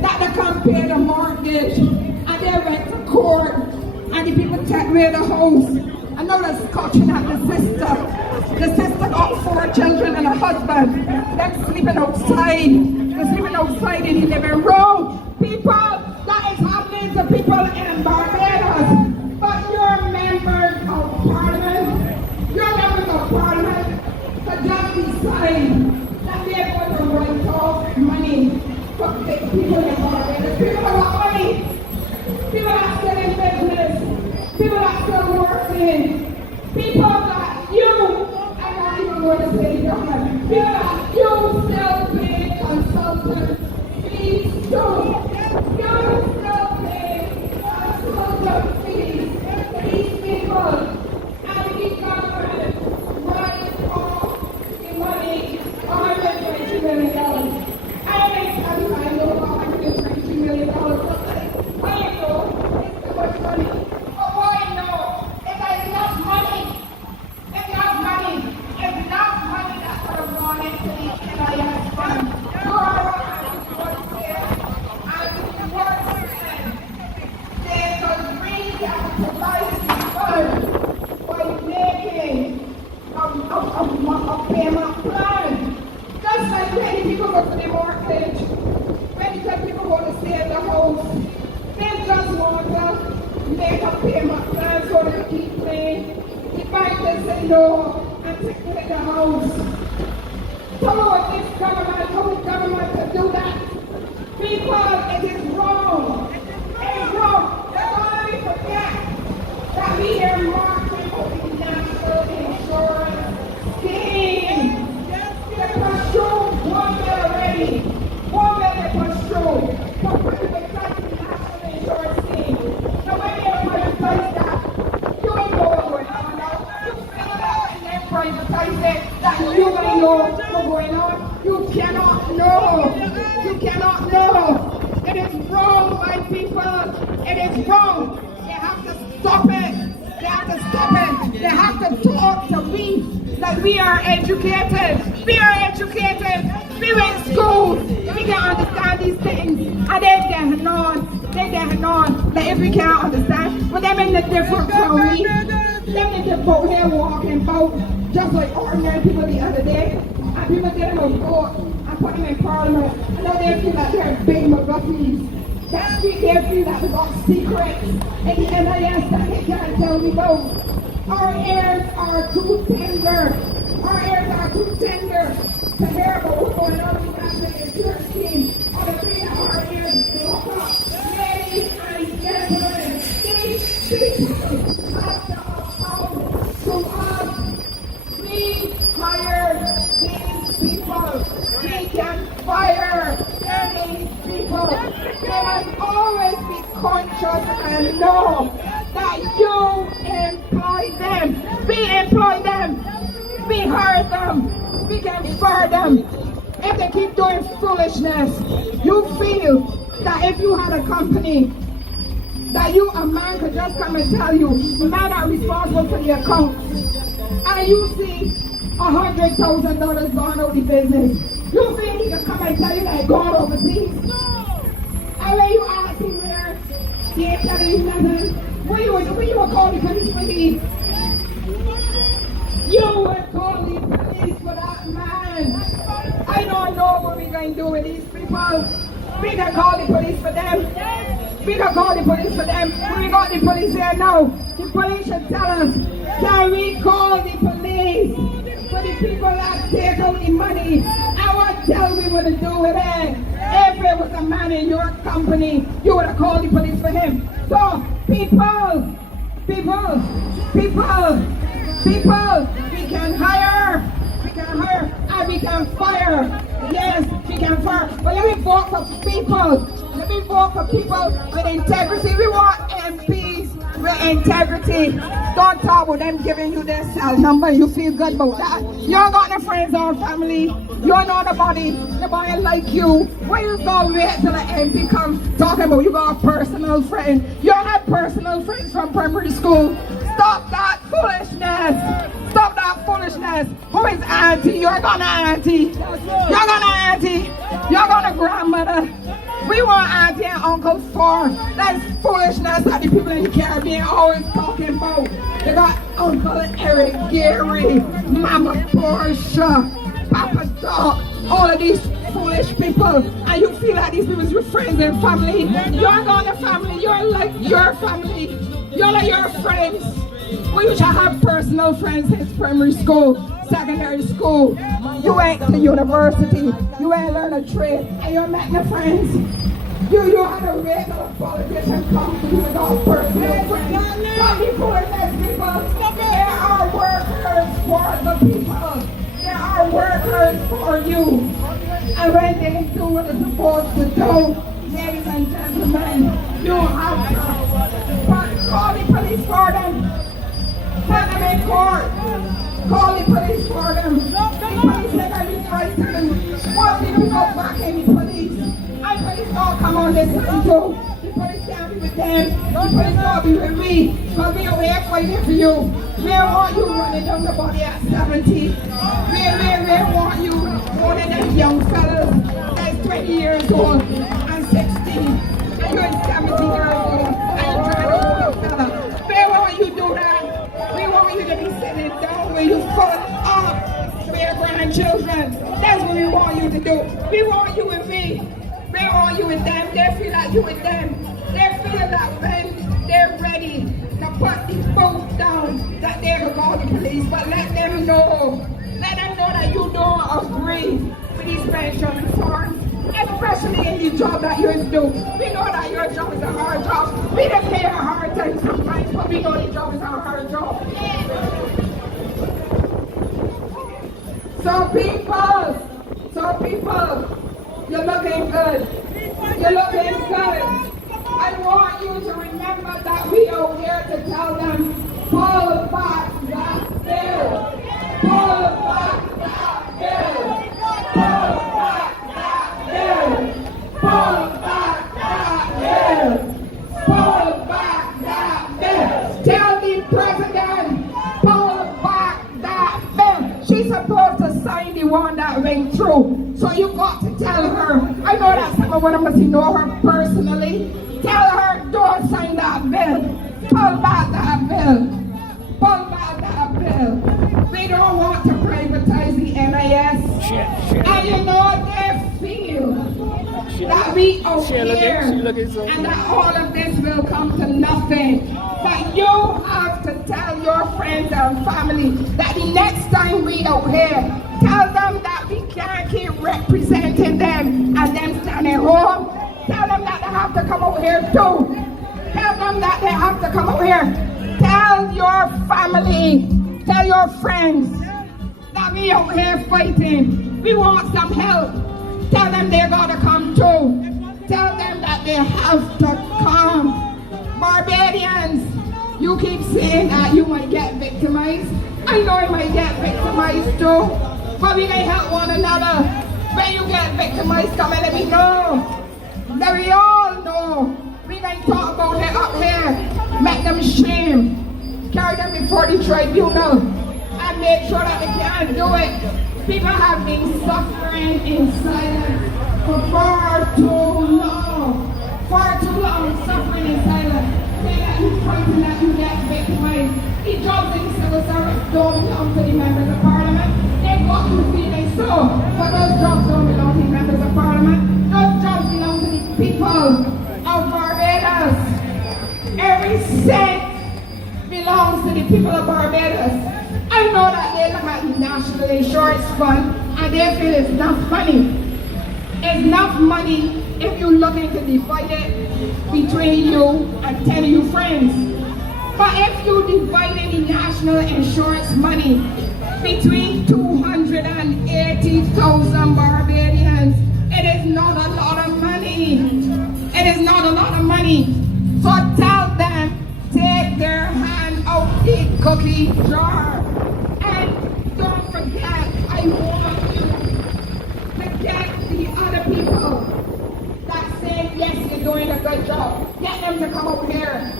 that they can't pay the mortgage, and they went to court, and the people take away the house. I know they're scotching at the sister. The sister got 4 children and a husband. They're sleeping outside. They're sleeping outside in the living room. People, that is happening to people in Barbados. But your members of parliament, to just decide that they're going to write off money for the people in Barbados. People that got money. People that still in business. People that still working. People that you, I'm not even going to say government. People that you still pay consultants. Please don't. You still pay consultant fees. These people. And the government writes off the money, $120 million. I know $120 million. I know it's too much money. But what I know is that enough money. Enough money. Enough money that could have gone into the NIS fund. And worse they could recapitalize the fund by making a payment plan. Just like many people go to the mortgage, many people go to sell the house, they just want to make a payment plan so they keep paying. The bank will say no and take away the house. So with this government, how the government can do that? Because it is wrong. It is wrong. Let's already forget that we are marching for the national insurance scheme. They control one way already. One way they control. But when they privatize the national insurance scheme, the way they privatize that, you ain't know what's going on now. You feel that and then privatize it, that you ain't know what's going on. You cannot know. we are educated. We are educated. We went to school. We can understand these things. And they getting on. They getting on. Like if we can't understand, but them in the different from me. Them in the boat here walking about just like ordinary people the other day. And people get them a vote and put them in parliament. I know they feel like they're big McGuffies. That week they feel like they got secrets. And the NIS that they can't tell me about. Our ears are too tender. Our ears are too tender to hear about what's going on with the insurance scheme. On the thing that our ears look up. Ladies and gentlemen, these people have to account to us. We hire these people. We can fire these people. They must always be conscious and know that you employ them. We employ them. We hire them. We can fire them. If they keep doing foolishness, you feel that if you had a company, that you, a man, could just come and tell you, the man are responsible for the accounts, and you see $100,000 gone out the business. You feel he could come and tell you that gone overseas. And when you ask him where, he ain't telling you nothing. When you would call the police for him, you would call the police for that man. I don't know what we're going to do with these people. We can call the police for them. We can call the police for them. We got the police here now. The police should tell us, can we call the police for the people that take out the money? I want to tell we would do with it. If it was a man in your company, you would have called the police for him. So, people, we can hire, and we can fire. Yes, we can fire. But let me vote for people. Let me vote for people with integrity. We want MPs with integrity. Don't talk about them giving you their cell number. You feel good about that. You don't got no friends or family. You don't know nobody like you. When you go wait till the MP comes talking about you got a personal friend. You don't have personal friends from primary school. Stop that foolishness. Stop that foolishness. Who is auntie? You're gonna auntie. You're gonna auntie. You're gonna grandmother. We want auntie and uncle for. That's foolishness that the people in the Caribbean always talking about. They got Uncle Eric, Gary, Mama Portia, Papa Doc, all of these foolish people. And you feel like these people are your friends and family. You're not a family. You're like your family. You're like your friends. We should have personal friends since primary school, secondary school. You ain't to university. You ain't learn a trade. And you're met no friends. You had a regular politician come to you with all personal friends. Some people are less people. There are workers for the people. There are workers for you. And when they do what they're supposed to do, ladies and gentlemen, you have to call the police for them. Put them in court. Call the police for them. The police said I was right time. More people go back in the police. And police all come on this side too. The police can't be with them. The police can't be with me. Because we are here fighting for you. We don't want you running down the body at 70. We want you one of them young fellas that's 20 years old and 16. And you're 70 years old and you're trying to hold a fella. We want you do that. We want you to be sitting down where you put up for your grandchildren. That's what we want you to do. We want you with me. We want you with them. They feel like you with them. They feel that when they're ready to put the vote down, that they will call the police. But let them know. Let them know that you don't agree with these pension reforms. Especially in the job that you do. We know that your job is a hard job. We don't pay a hard time sometimes, but we know the job is a hard job. So people, you're looking good. You're looking good. I want you to remember that we are here to tell them, pull back that bill. Pull back that bill. Pull back that bill. Pull back that bill. Pull back that bill. Tell the president, pull back that bill. She through. So you got to tell her. I know that some of them must know her personally. Tell her, don't sign that bill. Pull back that bill. Pull back that bill. We don't want to privatize the NIS. And you know they feel that we out here and that all of this will come to nothing. But you have to tell your friends and family that the next time we out here, tell them that we can't keep representing them and them standing home. Tell them that they have to come out here too. Tell them that they have to come out here. Tell your family, tell your friends that we out here fighting. We want some help. Tell them they gotta come too. Tell them that they have to come. Barbadians, you keep saying that you might get victimized. I know you might get victimized too. But we can help one another. When you get victimized, come and let me know. That we all know. We can talk about it up here. Make them shame. Carry them before the tribunal. And make sure that they can't do it. People have been suffering in silence for far too long. Far too long suffering in silence. Say that you frightened that you get victimized. The jobs in civil service don't belong to the members of parliament. They got you feeling so. But those jobs don't belong to the members of parliament. Those jobs belong to the people of Barbados. Every cent belongs to the people of Barbados. I know that they look at the National Insurance Fund and they feel it's enough money. It's enough money if you're looking to divide it between you and 10 of your friends. But if you divide the national insurance money between 280,000 Barbadians, it is not a lot of money. It is not a lot of money. So tell them, take their hand out the cookie jar. And don't forget, I want you to get the other people that say, yes, you're doing a good job. Get them to come over here.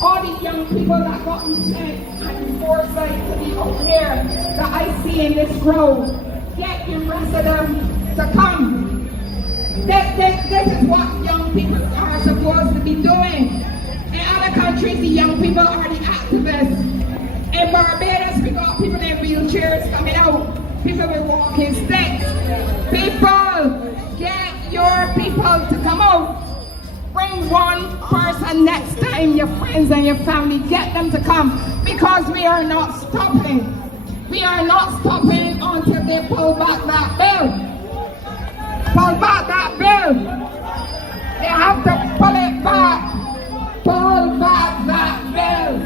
All the young people that got sense and foresight to be out here that I see in this row, get the rest of them to come. This is what young people are supposed to be doing. In other countries, the young people are the activists. In Barbados, we got people in wheelchairs coming out. People with walking sticks. People, get your people to come out. Bring one person next time, your friends and your family, get them to come. Because we are not stopping. We are not stopping until they pull back that bill. Pull back that bill. They have to pull it back. Pull back that bill.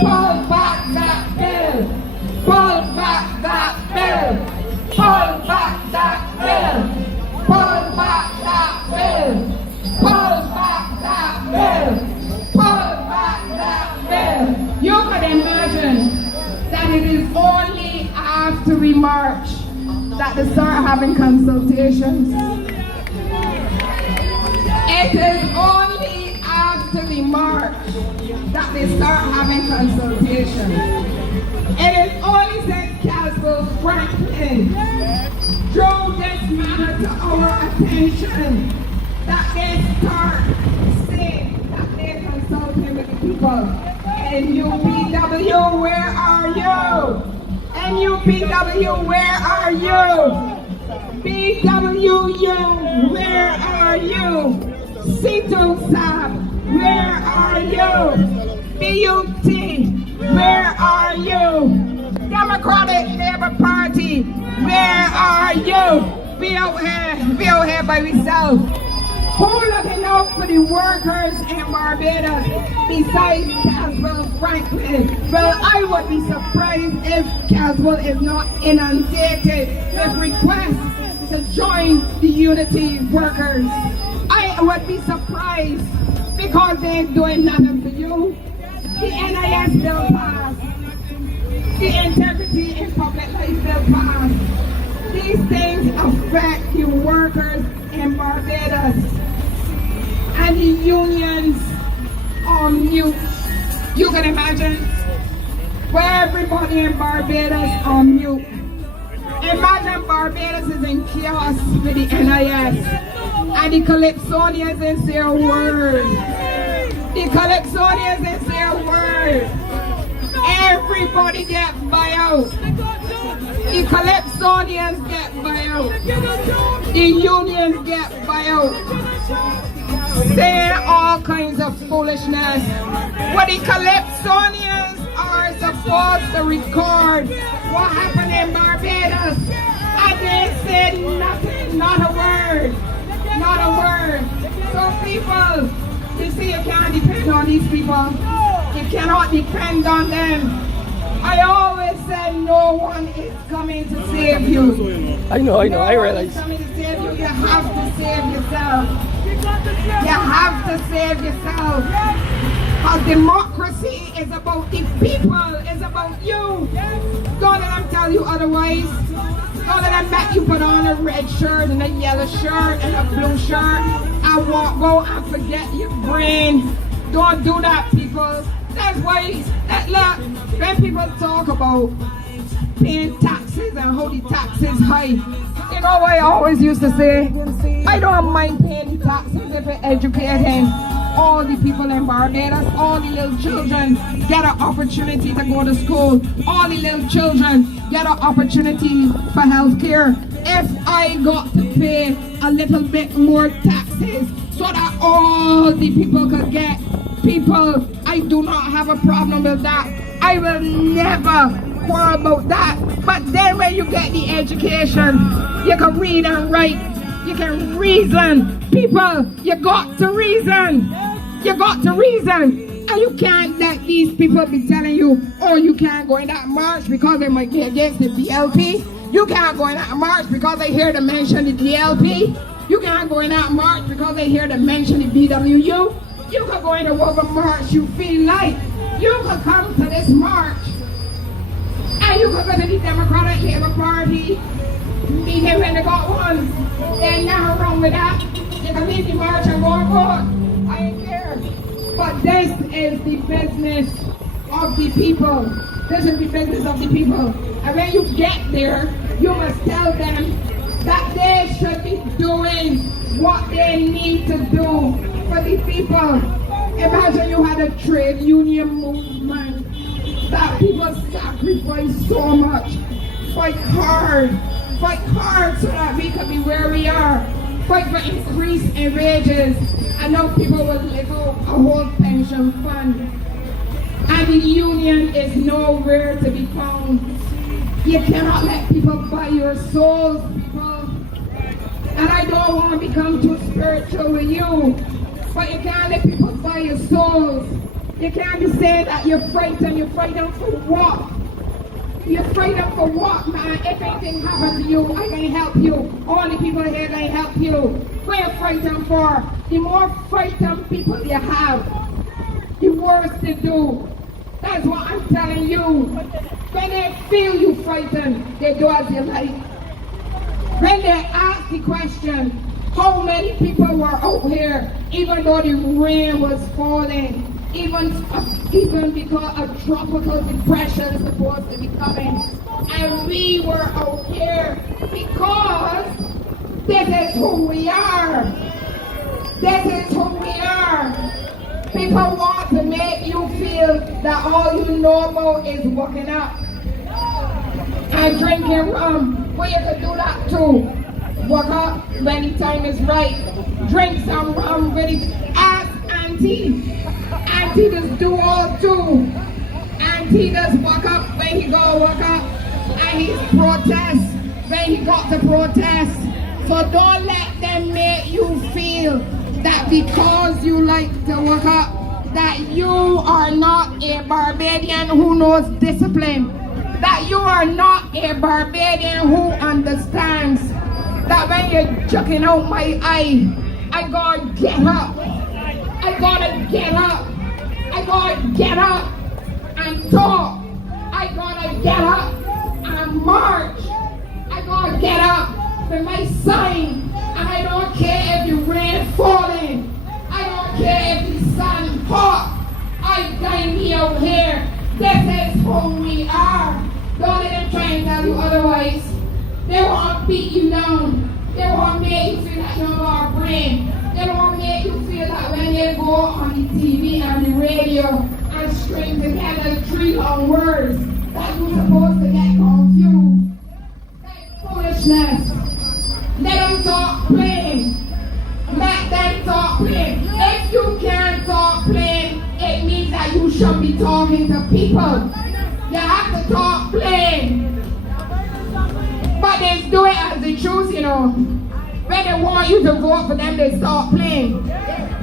Pull back that bill. Pull back that bill. Pull back that bill. Pull back that bill. Pull back that bill. Pull back that bill. You can imagine that it is only after we march that they start having consultations. It is only after we march that they start having consultations. It is only since Castle Franklin drew this matter to our attention that they start saying that they're consulting with the people. NUPW, where are you? NUPW, where are you? BWU, where are you? CITUSAB, where are you? BUT, where are you? Democratic Labour Party, where are you? We out here by ourselves. Who looking out for the workers in Barbados besides Caswell Franklin? Well, I would be surprised if Caswell is not inundated with requests to join the unity workers. I would be surprised because they ain't doing nothing for you. The NIS bill passed. The integrity in public life bill passed. These things affect the workers in Barbados. And the unions are mute. You can imagine where everybody in Barbados are mute. Imagine Barbados is in chaos with the NIS and the Calypsonians is their word. The Calypsonians is their word. Everybody get buyout. The Calypsonians get buyout. The unions get buyout. Say all kinds of foolishness. What the Calypsonians are supposed to record what happened in Barbados, and they said nothing, not a word, not a word. So people, you see, you can't depend on these people. You cannot depend on them. I always said no one is coming to save you. I know, I realize. No one is coming to save you. You have to save yourself. You have to save yourself. Because democracy is about the people, it's about you. Don't let them tell you otherwise. Don't let them make you put on a red shirt and a yellow shirt and a blue shirt and go and forget your brain. Don't do that, people. That's why, look, when people talk about paying taxes and how the taxes high, you know what I always used to say? I don't mind paying the taxes if it educating all the people in Barbados. All the little children get an opportunity to go to school. All the little children get an opportunity for health care. If I got to pay a little bit more taxes so that all the people could get people, I do not have a problem with that. I will never quarrel about that. But then when you get the education, you can read and write, you can reason. People, you got to reason. You got to reason. And you can't let these people be telling you, oh, you can't go in that march because they might be against the DLP. You can't go in that march because they hear them mention the DLP. You can't go in that march because they hear them mention the BWU. You can go in the whatever march you feel like. You can come to this march and you can go to the Democratic Labour Party meeting when they got one. There's nothing wrong with that. You can leave the march and go and vote. I ain't care. But this is the business of the people. This is the business of the people. And when you get there, you must tell them that they should be doing what they need to do for the people. Imagine you had a trade union movement that people sacrifice so much. Fight hard so that we can be where we are. Fight for increase in wages. I know people will live out a whole pension fund. And the union is nowhere to be found. You cannot let people buy your souls, people. And I don't want to become too spiritual with you, but you can't let people buy your souls. You can't be saying that you're frightened. You're frightened for what? You're frightened for what, man? If anything happens to you, I can help you. All the people here can help you. What are you frightened for? The more frightened people you have, the worse they do. That's what I'm telling you. When they feel you frightened, they do as you like. When they ask the question, how many people were out here, even though the rain was falling, even because a tropical depression is supposed to be coming, and we were out here because this is who we are. This is who we are. People want to make you feel that all you know about is walking up and drinking rum. Well, you could do that too. Walk up when the time is right. Drink some rum with it. Ask Auntie. Auntie just do all too. Auntie just walk up when he go walk up. And he's protest when he got to protest. So don't let them make you feel that because you like to walk up, that you are not a Barbadian who knows discipline. That you are not a Barbadian who understands that when you're juking out my eye, I gotta get up. I gotta get up. I gotta get up and talk. I gotta get up and march. I gotta get up with my sign. And I don't care if the rain falling. I don't care if the sun hot. I got me out here. This is who we are. Don't let them try and tell you otherwise. They want to beat you down. They want to make you feel like you don't have a brain. They want to make you feel that when they go on the TV and the radio and string together 3 long words, that you're supposed to get confused. That's foolishness. Let them talk plain. Let them talk plain. If you can't talk plain, it means that you shouldn't be talking to people. You have to talk plain. But they do it as they choose, you know. When they want you to vote for them, they start playing.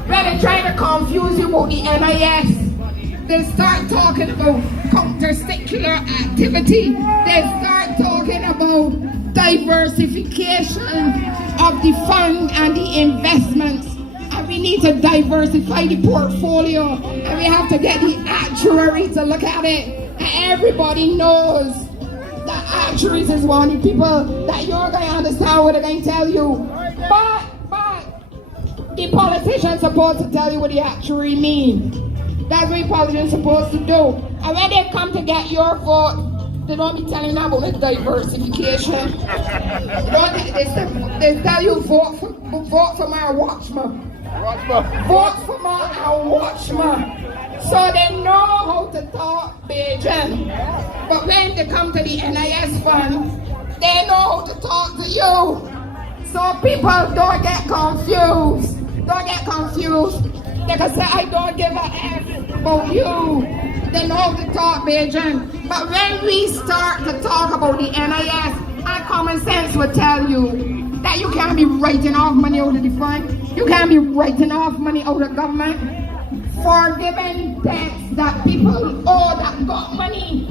When they try to confuse you about the NIS, they start talking about counter-secular activity. They start talking about diversification of the fund and the investments. And we need to diversify the portfolio. And we have to get the actuary to look at it. And everybody knows that actuaries is one of the people that you're going to understand what they're going to tell you. But the politician's supposed to tell you what the actuary means. That's what the politician's supposed to do. And when they come to get your vote, they don't be telling you about the diversification. They tell you vote for my watchman. Vote for my watchman. So they know how to talk Beijing. But when they come to the NIS fund, they know how to talk to you. So people don't get confused. Don't get confused. They can say, I don't give a F about you. They know how to talk Beijing. But when we start to talk about the NIS, our common sense will tell you that you can't be writing off money out of the fund. You can't be writing off money out of government. Forgiving debts that people owe that got money.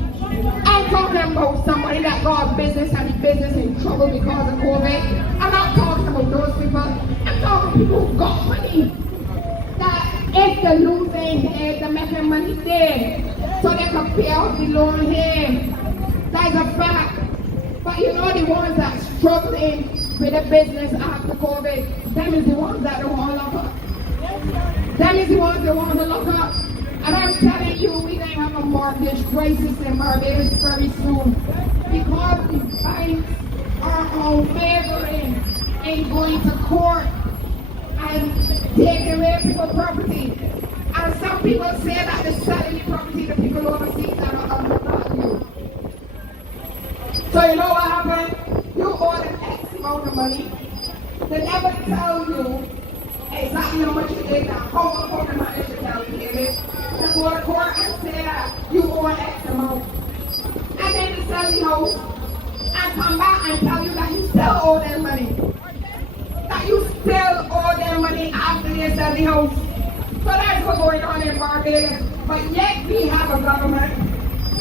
I'm talking about somebody that got a business and the business in trouble because of COVID. I'm not talking about those people. I'm talking about people who got money. That if they're losing here, they're making money there. So they can pay off the loan here. That's a fact. But you know the ones that struggling with the business after COVID, them is the ones that don't want to lock up. Them is the ones that want to lock up. And I'm telling you, we're going to have a mortgage crisis in Barbados very soon. Because the banks are unwavering in going to court and taking away people's property. And some people say that they're selling the property to people overseas that are undervalued. So you know what happened? You owe them X amount of money. They never tell you exactly how much it is, how much the money should tell you it is. They go to court and say that you owe X amount. And then they sell the house and come back and tell you that you still owe them money. That you still owe them money after they sell the house. So that's what's going on in Barbados. But yet we have a government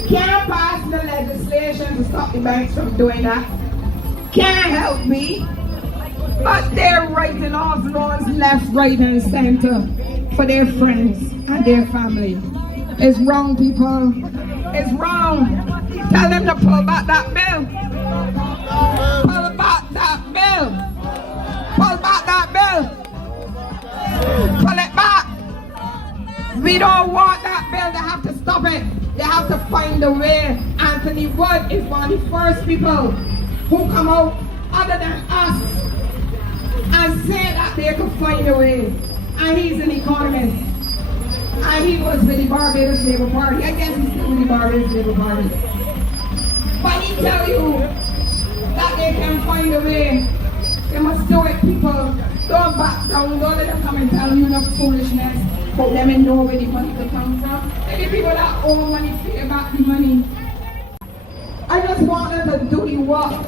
can't pass the legislation to stop the banks from doing that. Can't help me. But they're writing off loans left, right, and center for their friends and their family. It's wrong, people. It's wrong. Tell them to pull back that bill. Pull back that bill. Pull back that bill. Pull it back. We don't want that bill. They have to stop it. They have to find a way. Anthony Wood is one of the first people who come out other than us and say that they could find a way. And he's an economist. And he was with the Barbados Labour Party. I guess he's still with the Barbados Labour Party. But he tell you that they can find a way. They must do it, people. Don't back down. Don't let them come and tell you no foolishness. But them and know where the money to come from. And the people that owe money pay back the money. I just want them to do the work.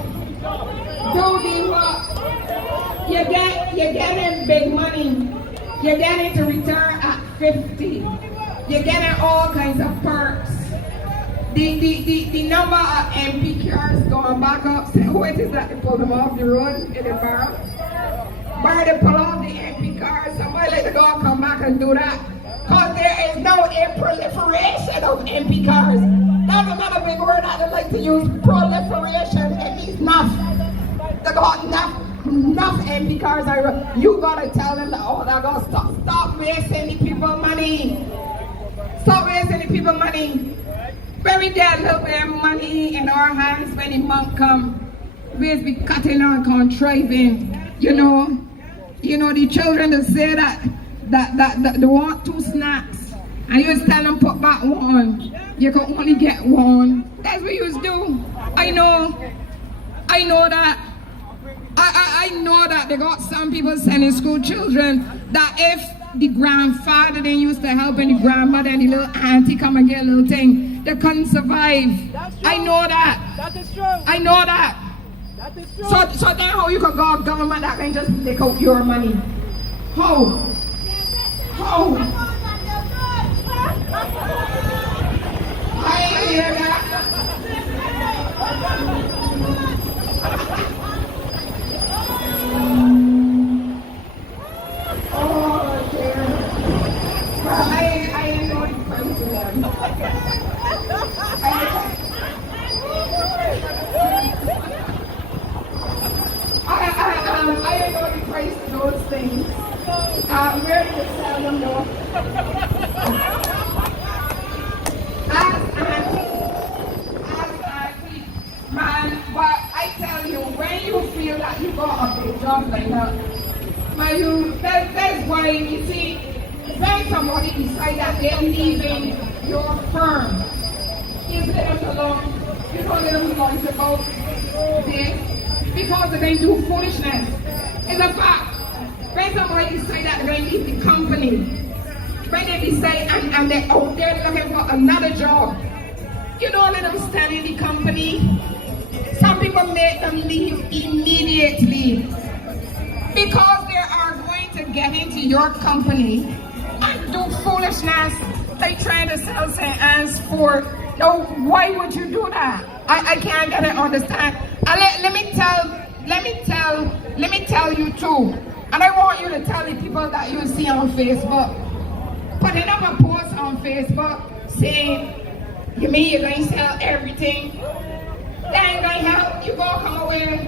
Do the work. You're getting big money. You're getting to retire at 50. You're getting all kinds of perks. The number of MP cars going back up. So who it is that they pull them off the road in the borough? Why they pull off the MP cars? Somebody let the dog come back and do that. Because there is no proliferation of MP cars. That's another big word that they like to use. Proliferation. It means enough. They got enough MP cars. You gotta tell them that, oh, they're gonna stop wasting the people money. Stop wasting the people money. When we get a little bit of money in our hands when the month come, always be cutting and contriving, you know. You know, the children that say that they want 2 snacks, and you just tell them put back 1. You can only get 1. That's what you do. I know that. I know that they got some people sending school children that if the grandfather then used to help and the grandmother and the little auntie come and get a little thing, they couldn't survive. I know that. That is true. I know that. That is true. So then how you could go government that can just take out your money? How? I hear that. Oh dear. Well, I ain't going to pray for them. I ain't going to praise those things. Where do you sell them though? As auntie, man, but I tell you, when you feel that you got a big job like that, that's why you see, when somebody decide that they're leaving your firm, you let them alone. You don't let them know about this because they're going to do foolishness. It's a fact. When somebody decide that they're going to leave the company, when they decide and they're out there looking for another job, you don't let them stand in the company. Some people make them leave immediately because they are going to get into your company and do foolishness. They trying to sell St. for. No, why would you do that? I can't get it understand. Let me tell you too. And I want you to tell the people that you see on Facebook. Putting up a post on Facebook saying, you mean you're going to sell everything? That ain't going to help. You gonna come out here.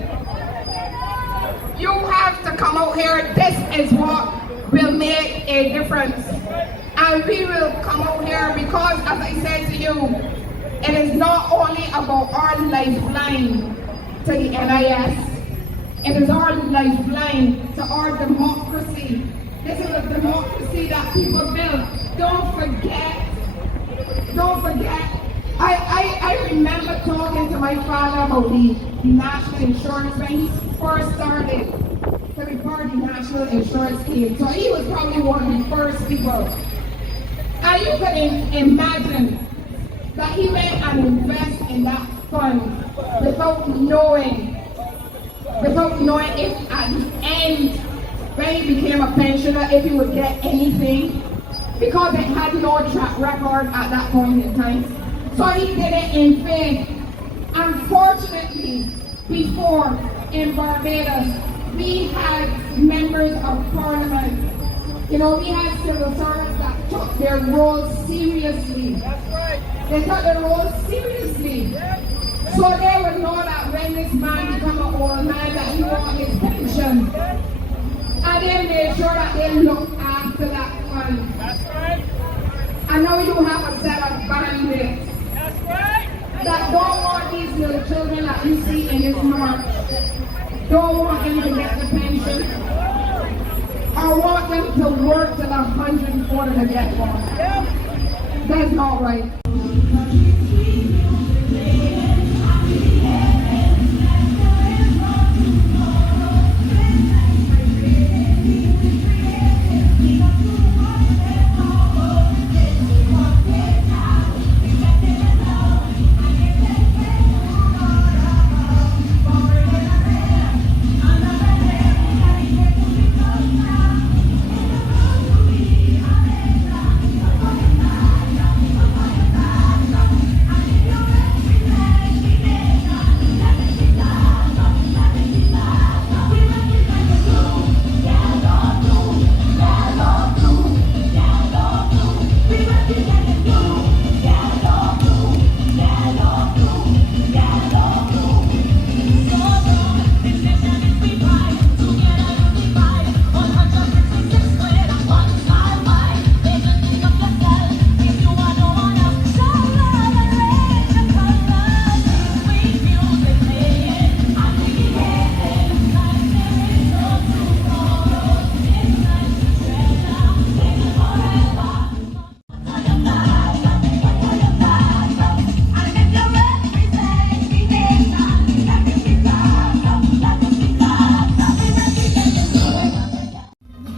You have to come out here. This is what will make a difference. And we will come out here because, as I said to you, it is not only about our lifeline to the NIS. It is our lifeline to our democracy. This is a democracy that people build. Don't forget. I remember talking to my father about the national insurance when he first started to be part of the national insurance scheme. So he was probably one of the first people. And you can imagine that he went and invest in that fund without knowing if at the end, when he became a pensioner, if he would get anything, because it had no track record at that point in time. So he did it in faith. Unfortunately, before in Barbados, we had members of parliament. You know, we had civil servants that took their roles seriously. That's right. They took their roles seriously. So they would know that when this man become an old man, that he want his pension. And they made sure that they look after that fund. That's right. I know you have a set of bandits That's right. that don't want these little children that you see in this march, don't want them to get the pension. I want them to work till 140 to get one. That's not right.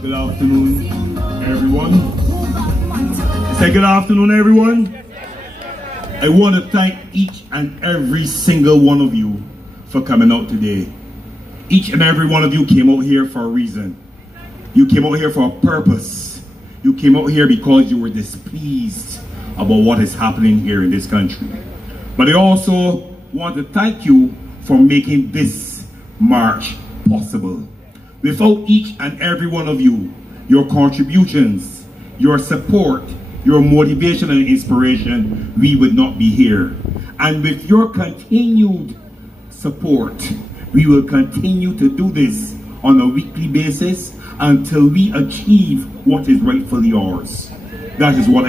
Good afternoon, everyone. Say good afternoon, everyone. I want to thank each and every single one of you for coming out today. Each and every one of you came out here for a reason. You came out here for a purpose. You came out here because you were displeased about what is happening here in this country. But I also want to thank you for making this march possible. Without each and every one of you, your contributions, your support, your motivation and inspiration, we would not be here. And with your continued support, we will continue to do this on a weekly basis until we achieve what is rightfully ours. That is what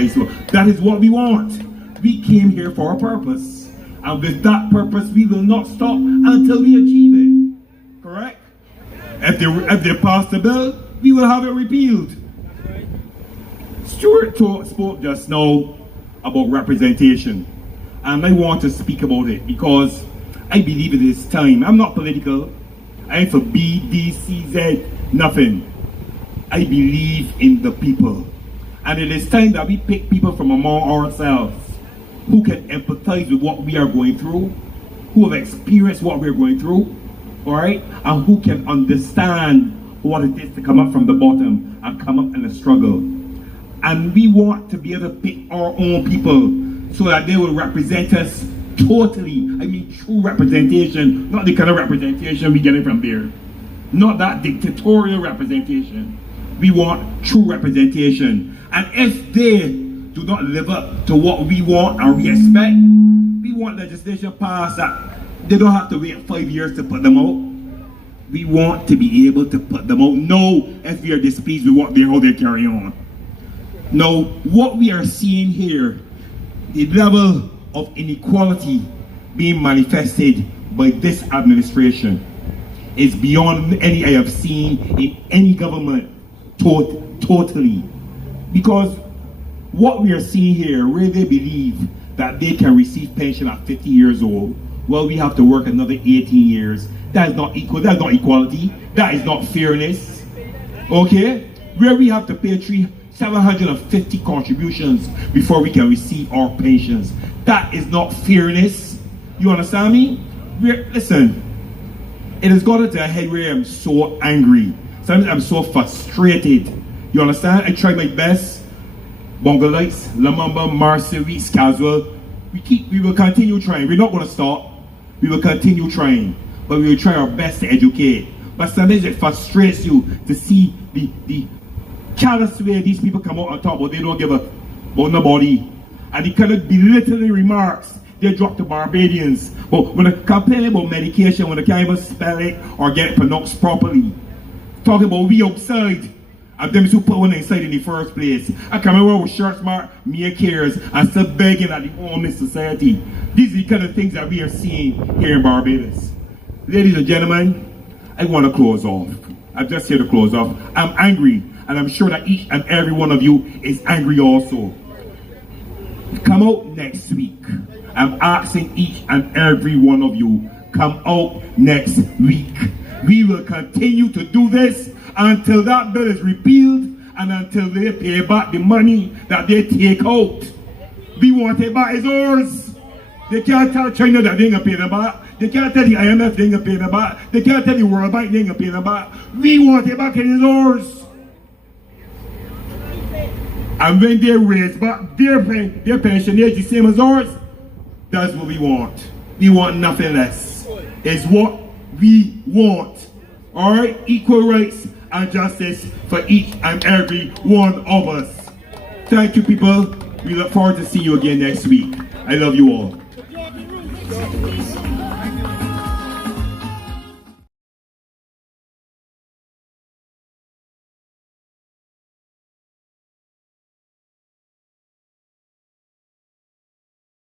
that is what we want. We came here for a purpose. And with that purpose, we will not stop until we achieve it. Correct? If they pass the bill, we will have it repealed. Stuart spoke just now about representation. And I want to speak about it because I believe it is time. I'm not political. I ain't for B, D, C, Z, nothing. I believe in the people. And it is time that we pick people from among ourselves who can empathize with what we are going through, who have experienced what we're going through, all right, and who can understand what it is to come up from the bottom and come up in a struggle. And we want to be able to pick our own people so that they will represent us totally. I mean, true representation, not the kind of representation we get it from there. Not that dictatorial representation. We want true representation. And if they do not live up to what we want and we expect, we want legislation passed that they don't have to wait 5 years to put them out. We want to be able to put them out. No, if we are displeased with how they carry on. Now, what we are seeing here, the level of inequality being manifested by this administration is beyond any I have seen in any government totally. Because what we are seeing here, where they believe that they can receive pension at 50 years old, well, we have to work another 18 years. That is not equal. That is not equality. That is not fairness. Okay? Where we have to pay 750 contributions before we can receive our pensions. That is not fairness. You understand me? Listen, it has gotten to a head where I'm so angry. Sometimes I'm so frustrated. You understand? I try my best. Bongolites, Lamamba, Marseille, Caswell. We will continue trying. We're not going to stop. We will continue trying. But we will try our best to educate. But sometimes it frustrates you to see the callous way these people come out on top, but they don't give a about nobody. And the kind of belittling remarks they drop to Barbadians. But when they complain about medication, when they can't even spell it or get it pronounced properly, talking about we outside, and them who put one inside in the first place. I come around with shirts marked "Me cares" and still begging at the homeless society. These are the kind of things that we are seeing here in Barbados. Ladies and gentlemen, I want to close off. I'm just here to close off. I'm angry, and I'm sure that each and every one of you is angry also. Come out next week. I'm asking each and every one of you, come out next week. We will continue to do this until that bill is repealed and until they pay back the money that they take out. We want it back, it's ours. They can't tell China that they ain't gonna pay them back. They can't tell the IMF they ain't gonna pay them back. They can't tell the World Bank they ain't gonna pay them back. We want it back and it's ours. And when they raise back their pension age the same as ours, that's what we want. We want nothing less. It's what we want. Alright? Equal rights and justice for each and every one of us. Thank you, people. We look forward to seeing you again next week. I love you all.